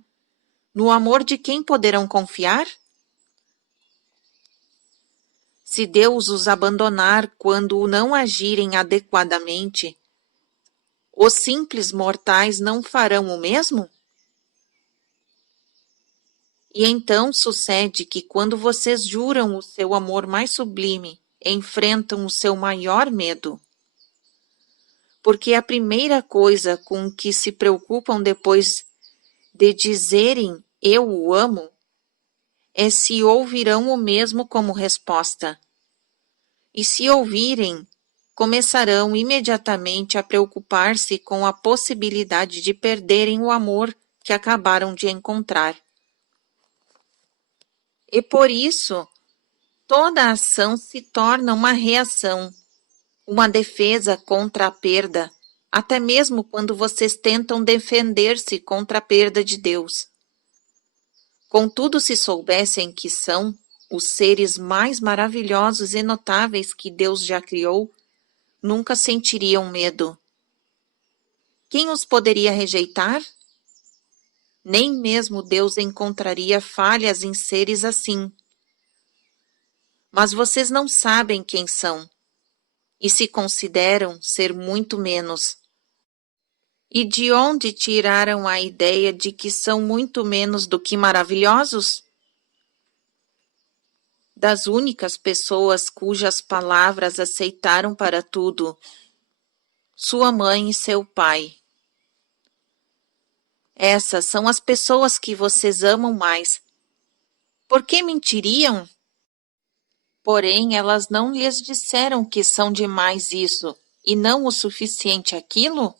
no amor de quem poderão confiar? Se Deus os abandonar quando não agirem adequadamente, os simples mortais não farão o mesmo? E então sucede que quando vocês juram o seu amor mais sublime, enfrentam o seu maior medo. Porque a primeira coisa com que se preocupam depois de dizerem eu o amo, é se ouvirão o mesmo como resposta. E se ouvirem, começarão imediatamente a preocupar-se com a possibilidade de perderem o amor que acabaram de encontrar. E por isso, toda ação se torna uma reação, uma defesa contra a perda, até mesmo quando vocês tentam defender-se contra a perda de Deus. Contudo, se soubessem que são os seres mais maravilhosos e notáveis que Deus já criou, nunca sentiriam medo. Quem os poderia rejeitar? Nem mesmo Deus encontraria falhas em seres assim. Mas vocês não sabem quem são, e se consideram ser muito menos. E de onde tiraram a ideia de que são muito menos do que maravilhosos? Das únicas pessoas cujas palavras aceitaram para tudo, sua mãe e seu pai. Essas são as pessoas que vocês amam mais. Por que mentiriam? Porém, elas não lhes disseram que são demais isso, e não o suficiente aquilo?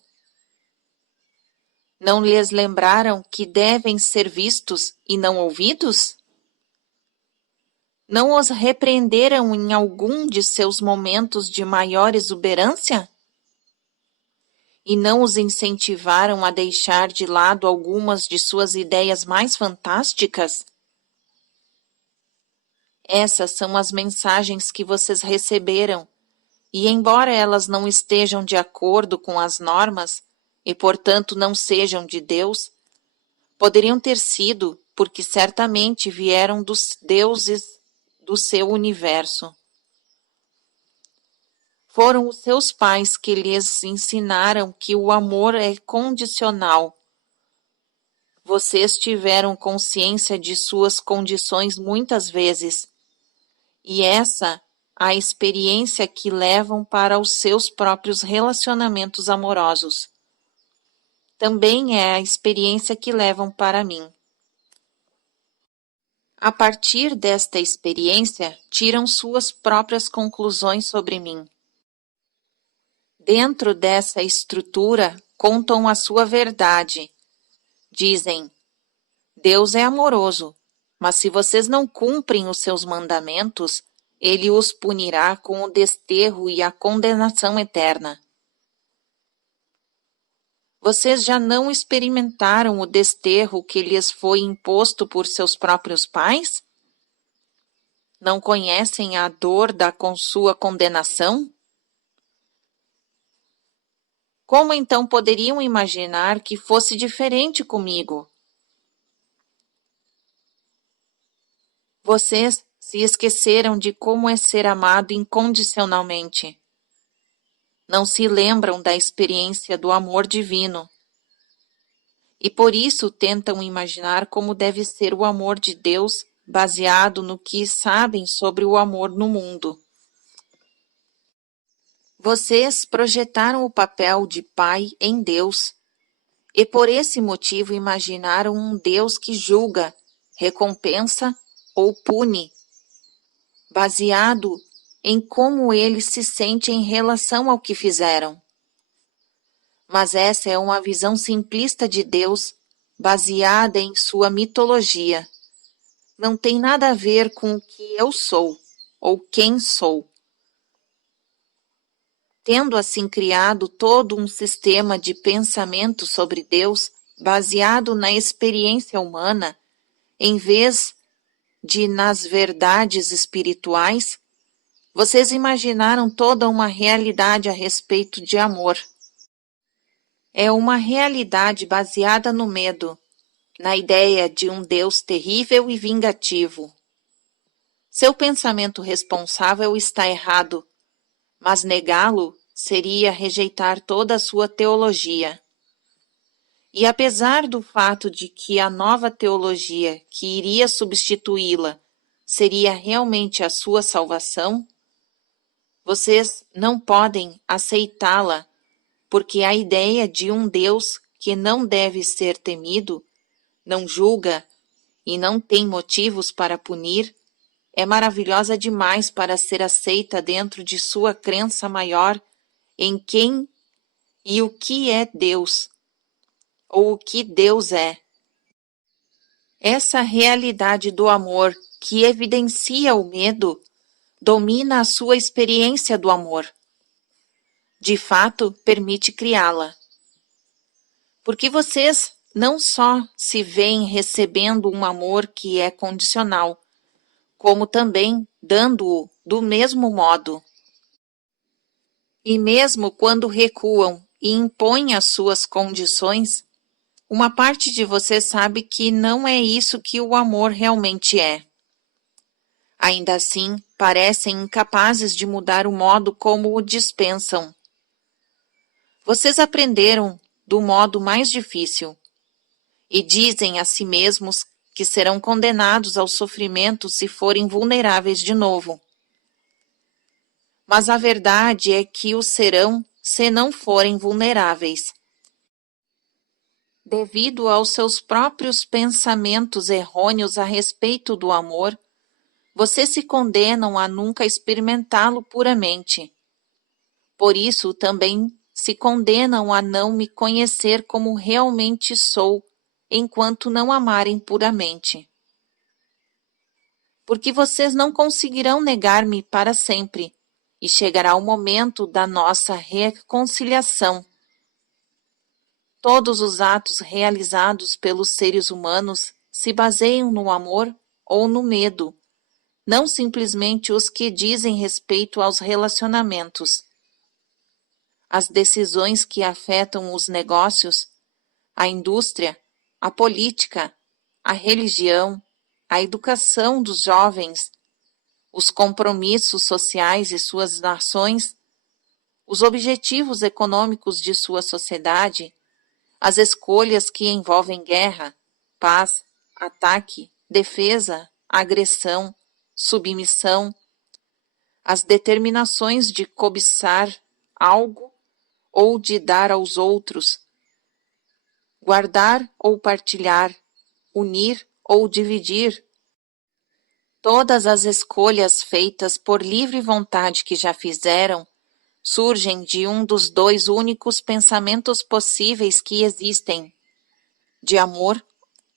Não lhes lembraram que devem ser vistos e não ouvidos? Não os repreenderam em algum de seus momentos de maior exuberância? E não os incentivaram a deixar de lado algumas de suas ideias mais fantásticas? Essas são as mensagens que vocês receberam, e embora elas não estejam de acordo com as normas, e portanto não sejam de Deus, poderiam ter sido, porque certamente vieram dos deuses do seu universo. Foram os seus pais que lhes ensinaram que o amor é condicional. Vocês tiveram consciência de suas condições muitas vezes, e essa a experiência que levam para os seus próprios relacionamentos amorosos. Também é a experiência que levam para mim. A partir desta experiência, tiram suas próprias conclusões sobre mim. Dentro dessa estrutura, contam a sua verdade. Dizem: Deus é amoroso, mas se vocês não cumprem os seus mandamentos, ele os punirá com o desterro e a condenação eterna. Vocês já não experimentaram o desterro que lhes foi imposto por seus próprios pais? Não conhecem a dor da sua condenação? Como então poderiam imaginar que fosse diferente comigo? Vocês se esqueceram de como é ser amado incondicionalmente. Não se lembram da experiência do amor divino. E por isso tentam imaginar como deve ser o amor de Deus, baseado no que sabem sobre o amor no mundo. Vocês projetaram o papel de pai em Deus, e por esse motivo imaginaram um Deus que julga, recompensa ou pune, baseado em como ele se sente em relação ao que fizeram. Mas essa é uma visão simplista de Deus, baseada em sua mitologia. Não tem nada a ver com o que eu sou, ou quem sou. Tendo assim criado todo um sistema de pensamento sobre Deus, baseado na experiência humana, em vez de nas verdades espirituais, vocês imaginaram toda uma realidade a respeito de amor. É uma realidade baseada no medo, na ideia de um Deus terrível e vingativo. Seu pensamento responsável está errado, mas negá-lo seria rejeitar toda a sua teologia. E apesar do fato de que a nova teologia que iria substituí-la seria realmente a sua salvação, vocês não podem aceitá-la, porque a ideia de um Deus que não deve ser temido, não julga e não tem motivos para punir, é maravilhosa demais para ser aceita dentro de sua crença maior em quem e o que é Deus, ou o que Deus é. Essa realidade do amor que evidencia o medo domina a sua experiência do amor. De fato, permite criá-la. Porque vocês não só se veem recebendo um amor que é condicional, como também dando-o do mesmo modo. E mesmo quando recuam e impõem as suas condições, uma parte de você sabe que não é isso que o amor realmente é. Ainda assim, parecem incapazes de mudar o modo como o dispensam. Vocês aprenderam do modo mais difícil e dizem a si mesmos que serão condenados ao sofrimento se forem vulneráveis de novo. Mas a verdade é que o serão se não forem vulneráveis. Devido aos seus próprios pensamentos errôneos a respeito do amor, vocês se condenam a nunca experimentá-lo puramente. Por isso também se condenam a não me conhecer como realmente sou, enquanto não amarem puramente. Porque vocês não conseguirão negar-me para sempre, e chegará o momento da nossa reconciliação. Todos os atos realizados pelos seres humanos se baseiam no amor ou no medo, não simplesmente os que dizem respeito aos relacionamentos. As decisões que afetam os negócios, a indústria, a política, a religião, a educação dos jovens, os compromissos sociais de suas nações, os objetivos econômicos de sua sociedade, as escolhas que envolvem guerra, paz, ataque, defesa, agressão, submissão, as determinações de cobiçar algo ou de dar aos outros, guardar ou partilhar, unir ou dividir, todas as escolhas feitas por livre vontade que já fizeram surgem de um dos dois únicos pensamentos possíveis que existem, de amor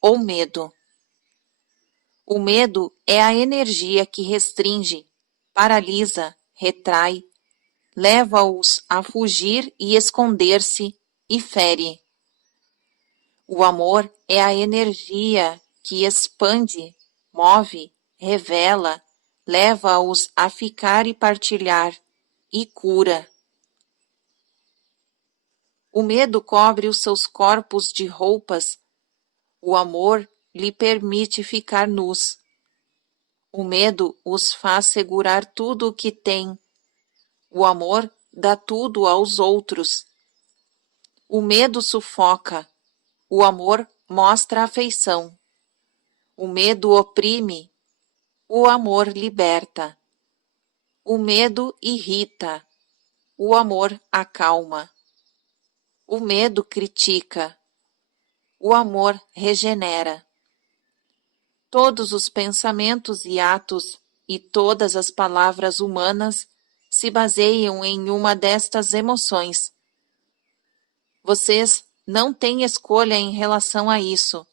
ou medo. O medo é a energia que restringe, paralisa, retrai, leva-os a fugir e esconder-se e fere. O amor é a energia que expande, move, revela, leva-os a ficar e partilhar, e cura. O medo cobre os seus corpos de roupas, o amor lhe permite ficar nus. O medo os faz segurar tudo o que tem, o amor dá tudo aos outros. O medo sufoca, o amor mostra afeição. O medo oprime, o amor liberta. O medo irrita, o amor acalma. O medo critica, o amor regenera. Todos os pensamentos e atos e todas as palavras humanas se baseiam em uma destas emoções. Vocês não têm escolha em relação a isso,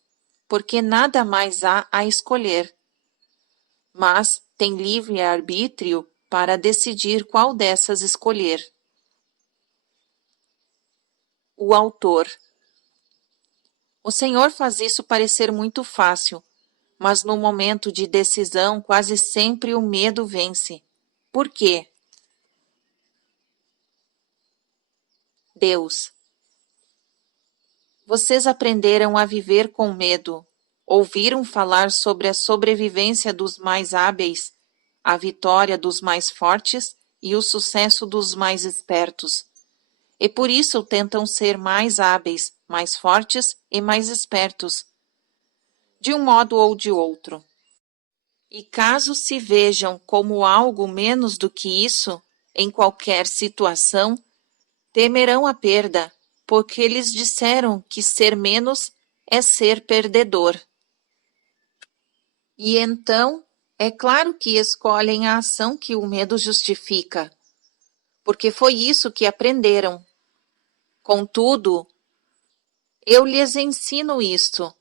porque nada mais há a escolher. Mas têm livre arbítrio para decidir qual dessas escolher. O autor. O Senhor faz isso parecer muito fácil, mas no momento de decisão quase sempre o medo vence. Por quê? Deus. Vocês aprenderam a viver com medo, ouviram falar sobre a sobrevivência dos mais hábeis, a vitória dos mais fortes e o sucesso dos mais espertos. E por isso tentam ser mais hábeis, mais fortes e mais espertos, de um modo ou de outro. E caso se vejam como algo menos do que isso, em qualquer situação, temerão a perda, porque lhes disseram que ser menos é ser perdedor. E então, é claro que escolhem a ação que o medo justifica, porque foi isso que aprenderam. Contudo, eu lhes ensino isto.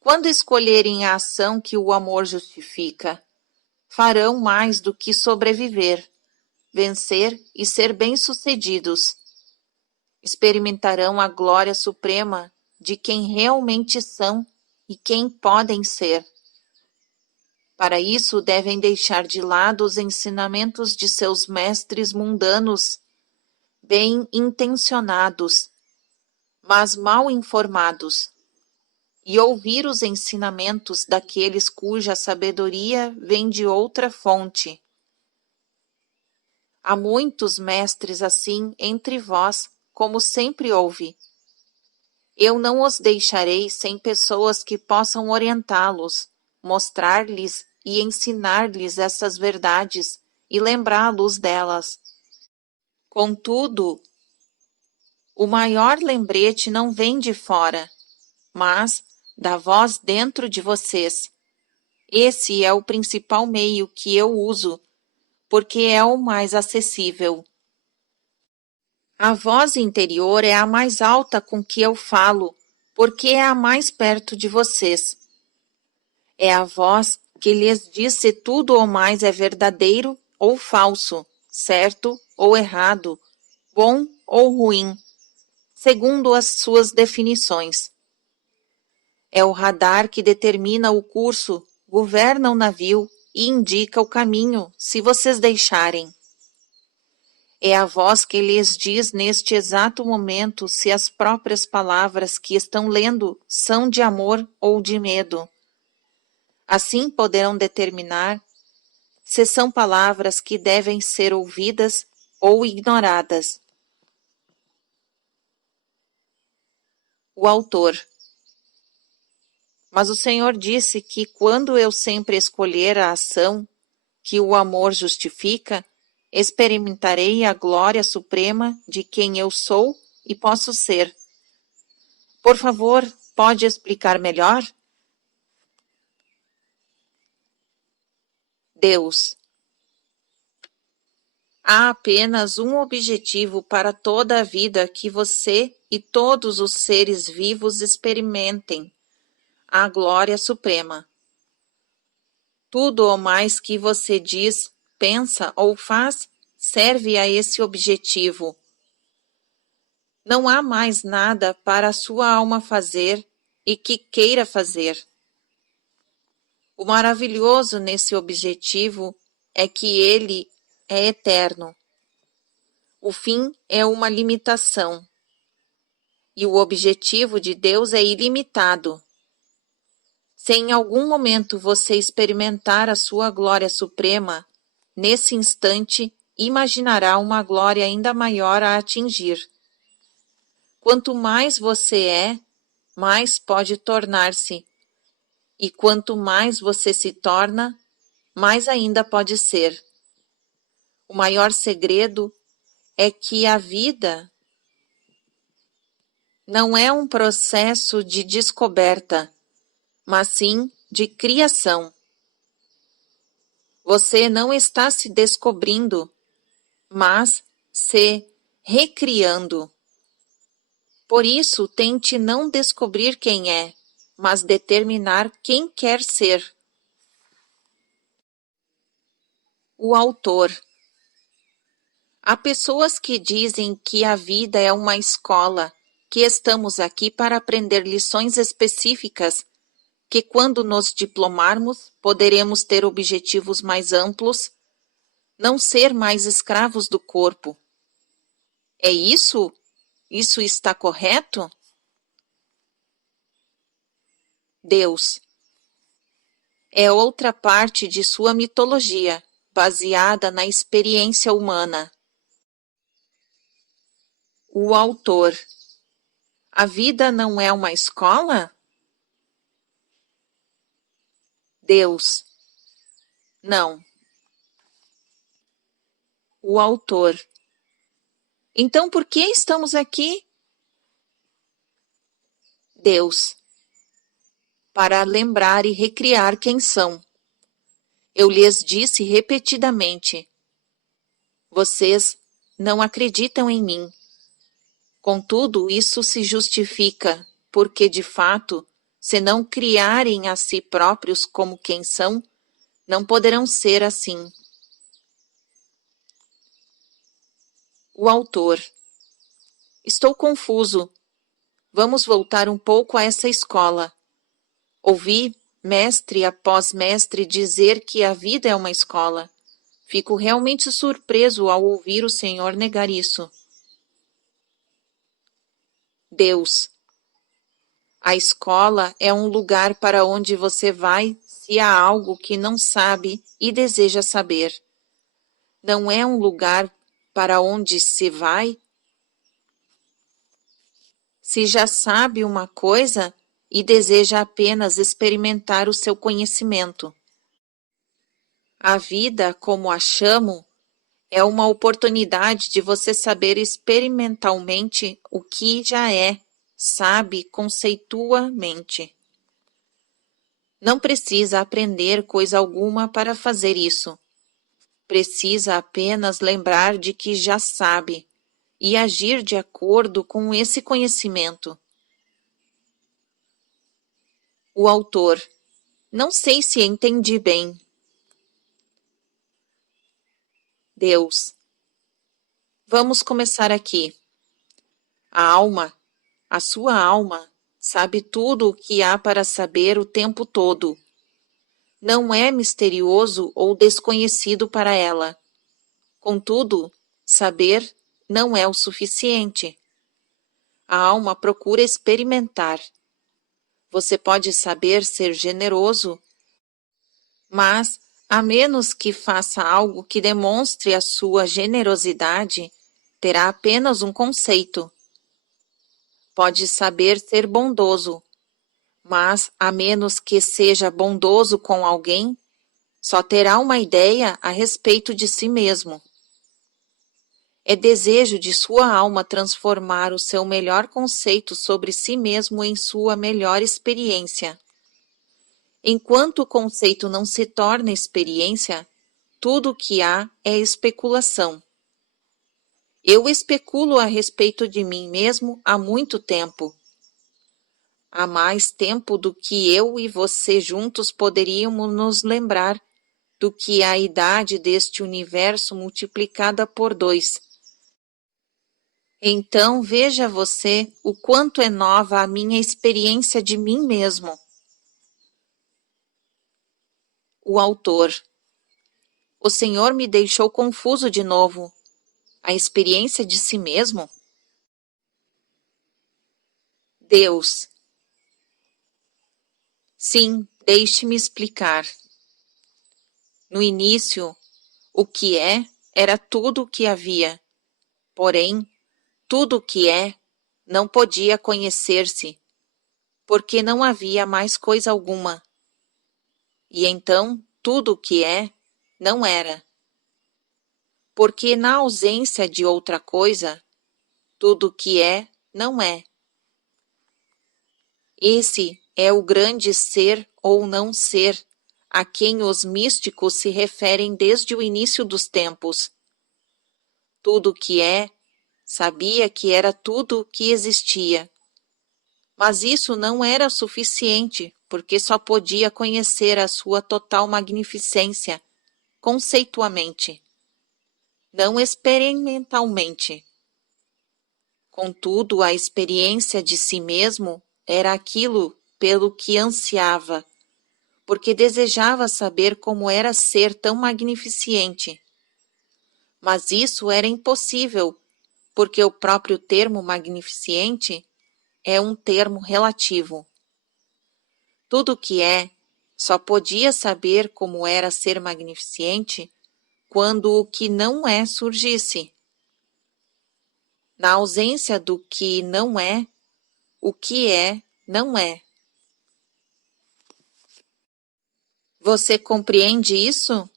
Quando escolherem a ação que o amor justifica, farão mais do que sobreviver, vencer e ser bem-sucedidos. Experimentarão a glória suprema de quem realmente são e quem podem ser. Para isso, devem deixar de lado os ensinamentos de seus mestres mundanos, bem intencionados, mas mal informados, e ouvir os ensinamentos daqueles cuja sabedoria vem de outra fonte. Há muitos mestres assim entre vós, como sempre houve. Eu não os deixarei sem pessoas que possam orientá-los, mostrar-lhes e ensinar-lhes essas verdades e lembrá-los delas. Contudo, o maior lembrete não vem de fora, mas da voz dentro de vocês. Esse é o principal meio que eu uso, porque é o mais acessível. A voz interior é a mais alta com que eu falo, porque é a mais perto de vocês. É a voz que lhes diz se tudo ou mais é verdadeiro ou falso, certo ou errado, bom ou ruim, segundo as suas definições. É o radar que determina o curso, governa o navio e indica o caminho, se vocês deixarem. É a voz que lhes diz neste exato momento se as próprias palavras que estão lendo são de amor ou de medo. Assim poderão determinar se são palavras que devem ser ouvidas ou ignoradas. O autor. Mas o Senhor disse que quando eu sempre escolher a ação, que o amor justifica, experimentarei a glória suprema de quem eu sou e posso ser. Por favor, pode explicar melhor? Deus. Há apenas um objetivo para toda a vida que você e todos os seres vivos experimentem: a glória suprema. Tudo o mais que você diz, pensa ou faz serve a esse objetivo. Não há mais nada para a sua alma fazer e que queira fazer. O maravilhoso nesse objetivo é que ele é eterno. O fim é uma limitação. E o objetivo de Deus é ilimitado. Se em algum momento você experimentar a sua glória suprema, nesse instante imaginará uma glória ainda maior a atingir. Quanto mais você é, mais pode tornar-se. E quanto mais você se torna, mais ainda pode ser. O maior segredo é que a vida não é um processo de descoberta, mas sim de criação. Você não está se descobrindo, mas se recriando. Por isso, tente não descobrir quem é, mas determinar quem quer ser. O autor. Há pessoas que dizem que a vida é uma escola, que estamos aqui para aprender lições específicas, que quando nos diplomarmos poderemos ter objetivos mais amplos, não ser mais escravos do corpo. É isso? Isso está correto? Deus. É outra parte de sua mitologia, baseada na experiência humana. O autor. A vida não é uma escola? Deus. Não. O autor. Então por que estamos aqui? Deus. Para lembrar e recriar quem são. Eu lhes disse repetidamente: vocês não acreditam em mim. Contudo, isso se justifica, porque de fato, se não criarem a si próprios como quem são, não poderão ser assim. O autor. Estou confuso. Vamos voltar um pouco a essa escola. Ouvi mestre após mestre dizer que a vida é uma escola. Fico realmente surpreso ao ouvir o Senhor negar isso. Deus. A escola é um lugar para onde você vai se há algo que não sabe e deseja saber. Não é um lugar para onde se vai se já sabe uma coisa e deseja apenas experimentar o seu conhecimento. A vida, como a chamo, é uma oportunidade de você saber experimentalmente o que já é, sabe conceitualmente. Não precisa aprender coisa alguma para fazer isso. Precisa apenas lembrar de que já sabe e agir de acordo com esse conhecimento. O autor. Não sei se entendi bem. Deus. Vamos começar aqui. A alma, a sua alma, sabe tudo o que há para saber o tempo todo. Não é misterioso ou desconhecido para ela. Contudo, saber não é o suficiente. A alma procura experimentar. Você pode saber ser generoso, mas, a menos que faça algo que demonstre a sua generosidade, terá apenas um conceito. Pode saber ser bondoso, mas, a menos que seja bondoso com alguém, Só terá uma ideia a respeito de si mesmo. É desejo de sua alma transformar o seu melhor conceito sobre si mesmo em sua melhor experiência. Enquanto o conceito não se torna experiência, tudo o que há é especulação. Eu especulo a respeito de mim mesmo há muito tempo. Há mais tempo do que eu e você juntos poderíamos nos lembrar do que a idade deste universo multiplicada por 2. Então veja você o quanto é nova a minha experiência de mim mesmo. O autor. O Senhor me deixou confuso de novo. A experiência de si mesmo? Deus. Sim, deixe-me explicar. No início, o que é era tudo o que havia. Porém, tudo o que é não podia conhecer-se, porque não havia mais coisa alguma. E então, tudo o que é não era. Porque na ausência de outra coisa, tudo o que é não é. Esse é o grande ser ou não ser, a quem os místicos se referem desde o início dos tempos. Tudo o que é, sabia que era tudo o que existia. Mas isso não era suficiente, porque só podia conhecer a sua total magnificência, conceitualmente, não experimentalmente. Contudo, a experiência de si mesmo era aquilo pelo que ansiava, porque desejava saber como era ser tão magnificente. Mas isso era impossível, porque o próprio termo magnificente é um termo relativo. Tudo o que é, só podia saber como era ser magnificente quando o que não é surgisse. Na ausência do que não é, o que é, não é. Você compreende isso?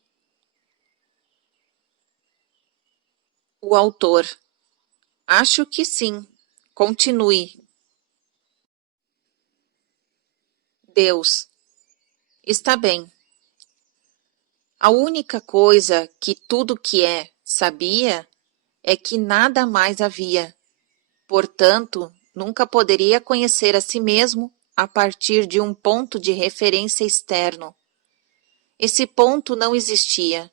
O autor. Acho que sim. Continue. Deus. Está bem. A única coisa que tudo que é sabia é que nada mais havia. Portanto, nunca poderia conhecer a si mesmo a partir de um ponto de referência externo. Esse ponto não existia.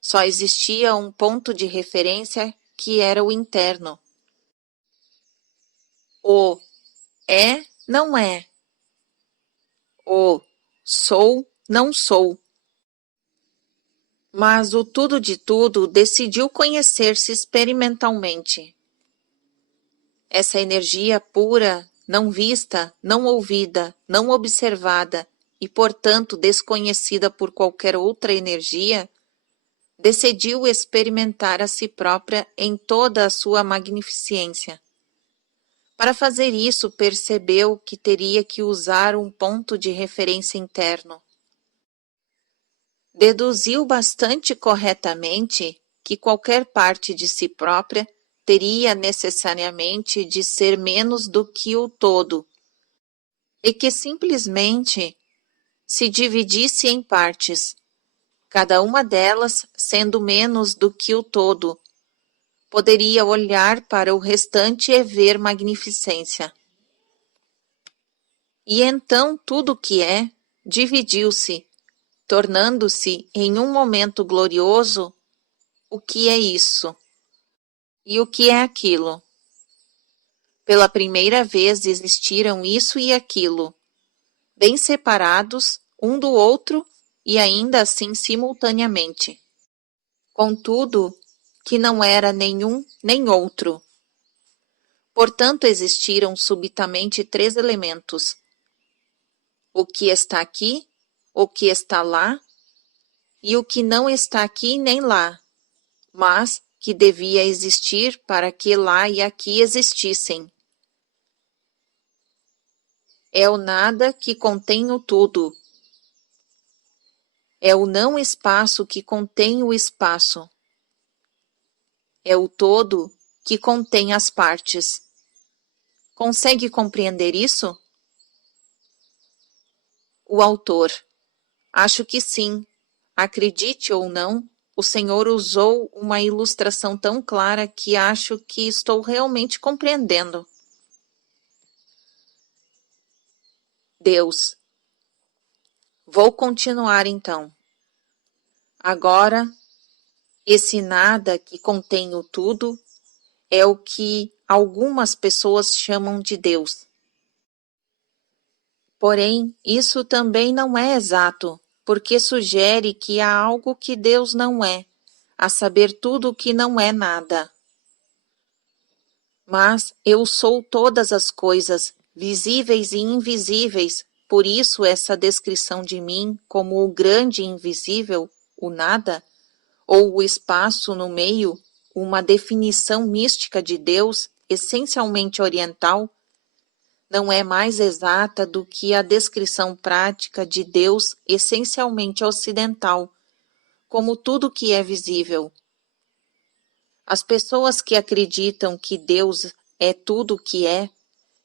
Só existia um ponto de referência que era o interno. O é não é. O sou não sou. Mas o tudo de tudo decidiu conhecer-se experimentalmente. Essa energia pura, não vista, não ouvida, não observada e, portanto, desconhecida por qualquer outra energia, decidiu experimentar a si própria em toda a sua magnificência. Para fazer isso, percebeu que teria que usar um ponto de referência interno. Deduziu bastante corretamente que qualquer parte de si própria teria necessariamente de ser menos do que o todo, e que simplesmente se dividisse em partes, cada uma delas sendo menos do que o todo, poderia olhar para o restante e ver magnificência. E então tudo o que é dividiu-se, tornando-se em um momento glorioso o que é isso e o que é aquilo. Pela primeira vez existiram isso e aquilo, bem separados um do outro e ainda assim simultaneamente. Contudo, que não era nenhum nem outro. Portanto, existiram subitamente 3 elementos: o que está aqui, o que está lá e o que não está aqui nem lá, mas que devia existir para que lá e aqui existissem. É o nada que contém o tudo. É o não espaço que contém o espaço. É o todo que contém as partes. Consegue compreender isso? O autor: acho que sim. Acredite ou não, o Senhor usou uma ilustração tão clara que acho que estou realmente compreendendo. Deus: vou continuar então. Agora, esse nada que contém o tudo é o que algumas pessoas chamam de Deus. Porém, isso também não é exato, porque sugere que há algo que Deus não é, a saber, tudo o que não é nada. Mas eu sou todas as coisas, visíveis e invisíveis, por isso essa descrição de mim como o grande invisível, o nada, ou o espaço no meio, uma definição mística de Deus, essencialmente oriental, não é mais exata do que a descrição prática de Deus, essencialmente ocidental, como tudo que é visível. As pessoas que acreditam que Deus é tudo o que é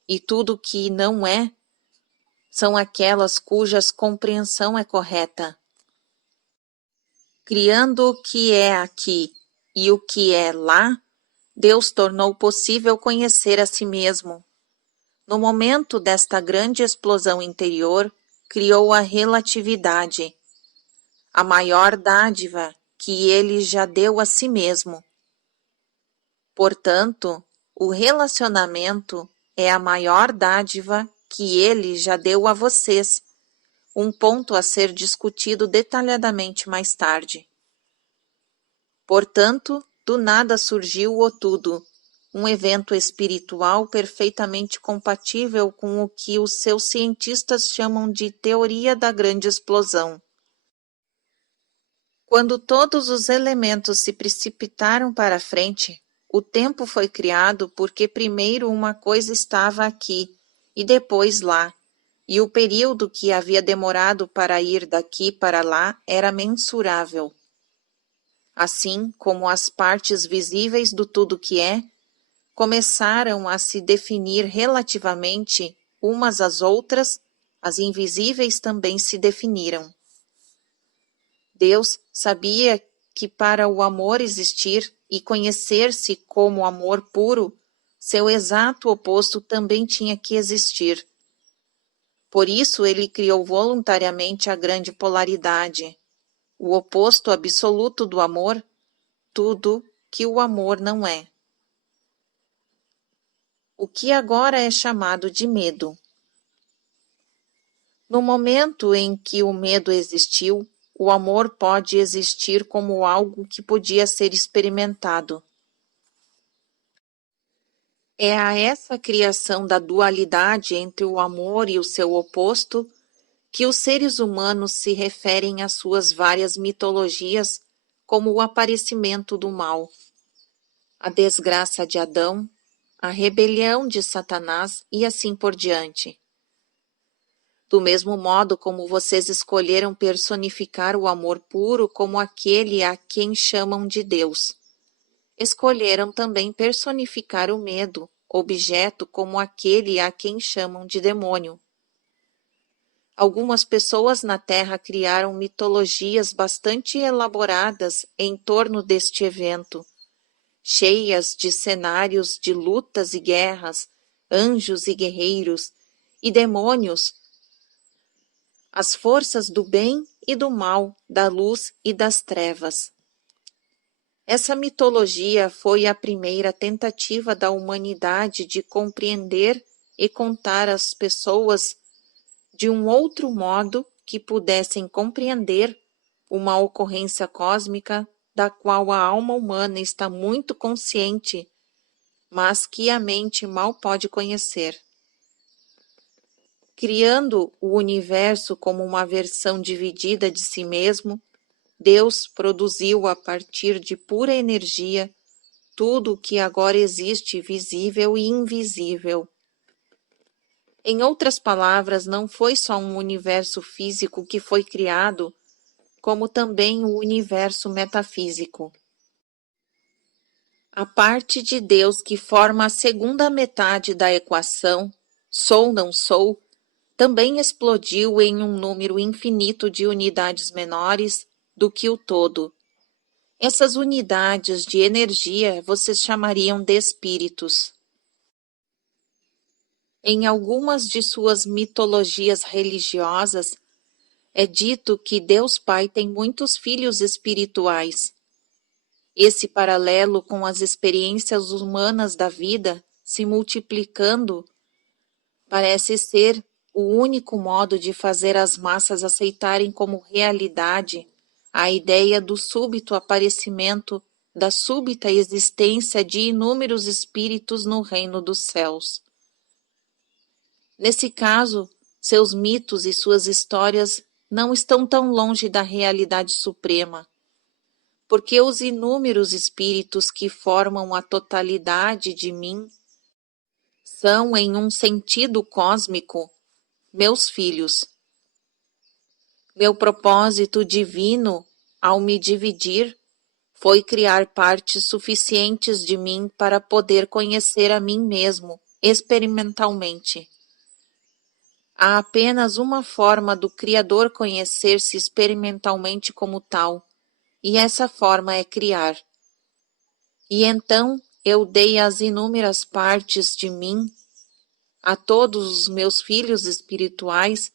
e tudo o que não é, são aquelas cujas compreensão é correta. Criando o que é aqui e o que é lá, Deus tornou possível conhecer a si mesmo. No momento desta grande explosão interior, criou a relatividade, a maior dádiva que ele já deu a si mesmo. Portanto, o relacionamento é a maior dádiva que ele já deu a vocês, um ponto a ser discutido detalhadamente mais tarde. Portanto, do nada surgiu o tudo, um evento espiritual perfeitamente compatível com o que os seus cientistas chamam de teoria da grande explosão. Quando todos os elementos se precipitaram para a frente, o tempo foi criado porque primeiro uma coisa estava aqui e depois lá, e o período que havia demorado para ir daqui para lá era mensurável. Assim como as partes visíveis do tudo que é, começaram a se definir relativamente umas às outras, as invisíveis também se definiram. Deus sabia que para o amor existir e conhecer-se como amor puro, seu exato oposto também tinha que existir. Por isso ele criou voluntariamente a grande polaridade, o oposto absoluto do amor, tudo que o amor não é. O que agora é chamado de medo. No momento em que o medo existiu, o amor pode existir como algo que podia ser experimentado. É a essa criação da dualidade entre o amor e o seu oposto que os seres humanos se referem às suas várias mitologias como o aparecimento do mal, a desgraça de Adão, a rebelião de Satanás e assim por diante. Do mesmo modo como vocês escolheram personificar o amor puro como aquele a quem chamam de Deus, escolheram também personificar o medo, objeto como aquele a quem chamam de demônio. Algumas pessoas na Terra criaram mitologias bastante elaboradas em torno deste evento, cheias de cenários de lutas e guerras, anjos e guerreiros, e demônios, as forças do bem e do mal, da luz e das trevas. Essa mitologia foi a primeira tentativa da humanidade de compreender e contar às pessoas de um outro modo que pudessem compreender uma ocorrência cósmica da qual a alma humana está muito consciente, mas que a mente mal pode conhecer. Criando o universo como uma versão dividida de si mesmo, Deus produziu a partir de pura energia tudo o que agora existe visível e invisível. Em outras palavras, não foi só um universo físico que foi criado, como também o universo metafísico. A parte de Deus que forma a segunda metade da equação, sou não sou, também explodiu em um número infinito de unidades menores do que o todo. Essas unidades de energia vocês chamariam de espíritos. Em algumas de suas mitologias religiosas, é dito que Deus Pai tem muitos filhos espirituais. Esse paralelo com as experiências humanas da vida se multiplicando parece ser o único modo de fazer as massas aceitarem como realidade a ideia do súbito aparecimento, da súbita existência de inúmeros espíritos no reino dos céus. Nesse caso, seus mitos e suas histórias não estão tão longe da realidade suprema, porque os inúmeros espíritos que formam a totalidade de mim são, em um sentido cósmico, meus filhos. Meu propósito divino, ao me dividir, foi criar partes suficientes de mim para poder conhecer a mim mesmo experimentalmente. Há apenas uma forma do Criador conhecer-se experimentalmente como tal, e essa forma é criar. E então eu dei às inúmeras partes de mim, a todos os meus filhos espirituais,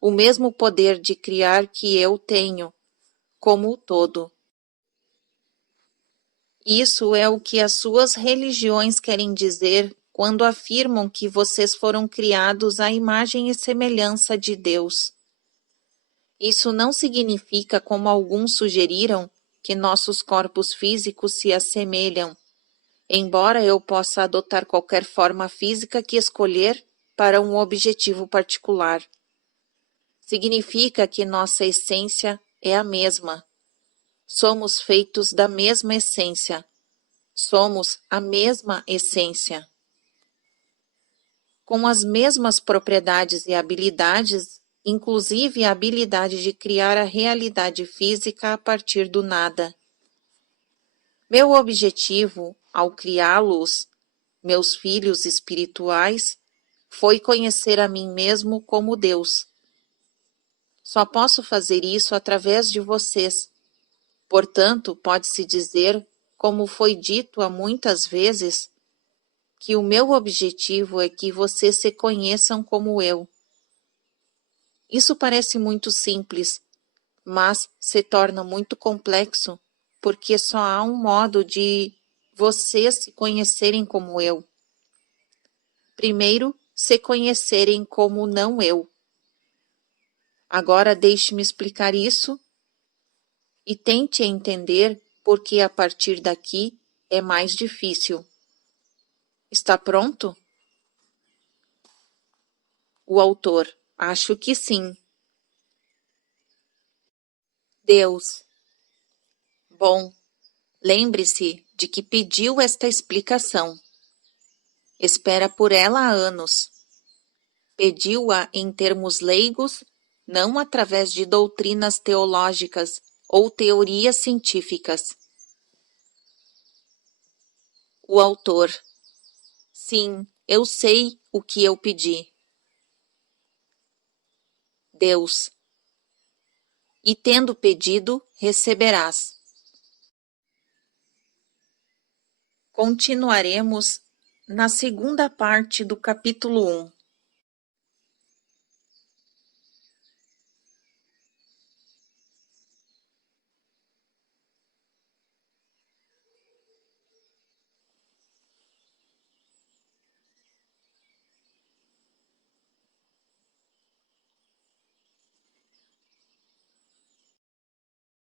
o mesmo poder de criar que eu tenho, como o todo. Isso é o que as suas religiões querem dizer quando afirmam que vocês foram criados à imagem e semelhança de Deus. Isso não significa, como alguns sugeriram, que nossos corpos físicos se assemelham, embora eu possa adotar qualquer forma física que escolher para um objetivo particular. Significa que nossa essência é a mesma. Somos feitos da mesma essência. Somos a mesma essência. Com as mesmas propriedades e habilidades, inclusive a habilidade de criar a realidade física a partir do nada. Meu objetivo, ao criá-los, meus filhos espirituais, foi conhecer a mim mesmo como Deus. Só posso fazer isso através de vocês. Portanto, pode-se dizer, como foi dito há muitas vezes, que o meu objetivo é que vocês se conheçam como eu. Isso parece muito simples, mas se torna muito complexo, porque só há um modo de vocês se conhecerem como eu. Primeiro, se conhecerem como não eu. Agora deixe-me explicar isso e tente entender porque a partir daqui é mais difícil. Está pronto? O autor: acho que sim. Deus: bom, lembre-se de que pediu esta explicação. Espera por ela há anos. Pediu-a em termos leigos, não através de doutrinas teológicas ou teorias científicas. O autor: sim, eu sei o que eu pedi. Deus: e tendo pedido, receberás. Continuaremos na segunda parte do capítulo 1.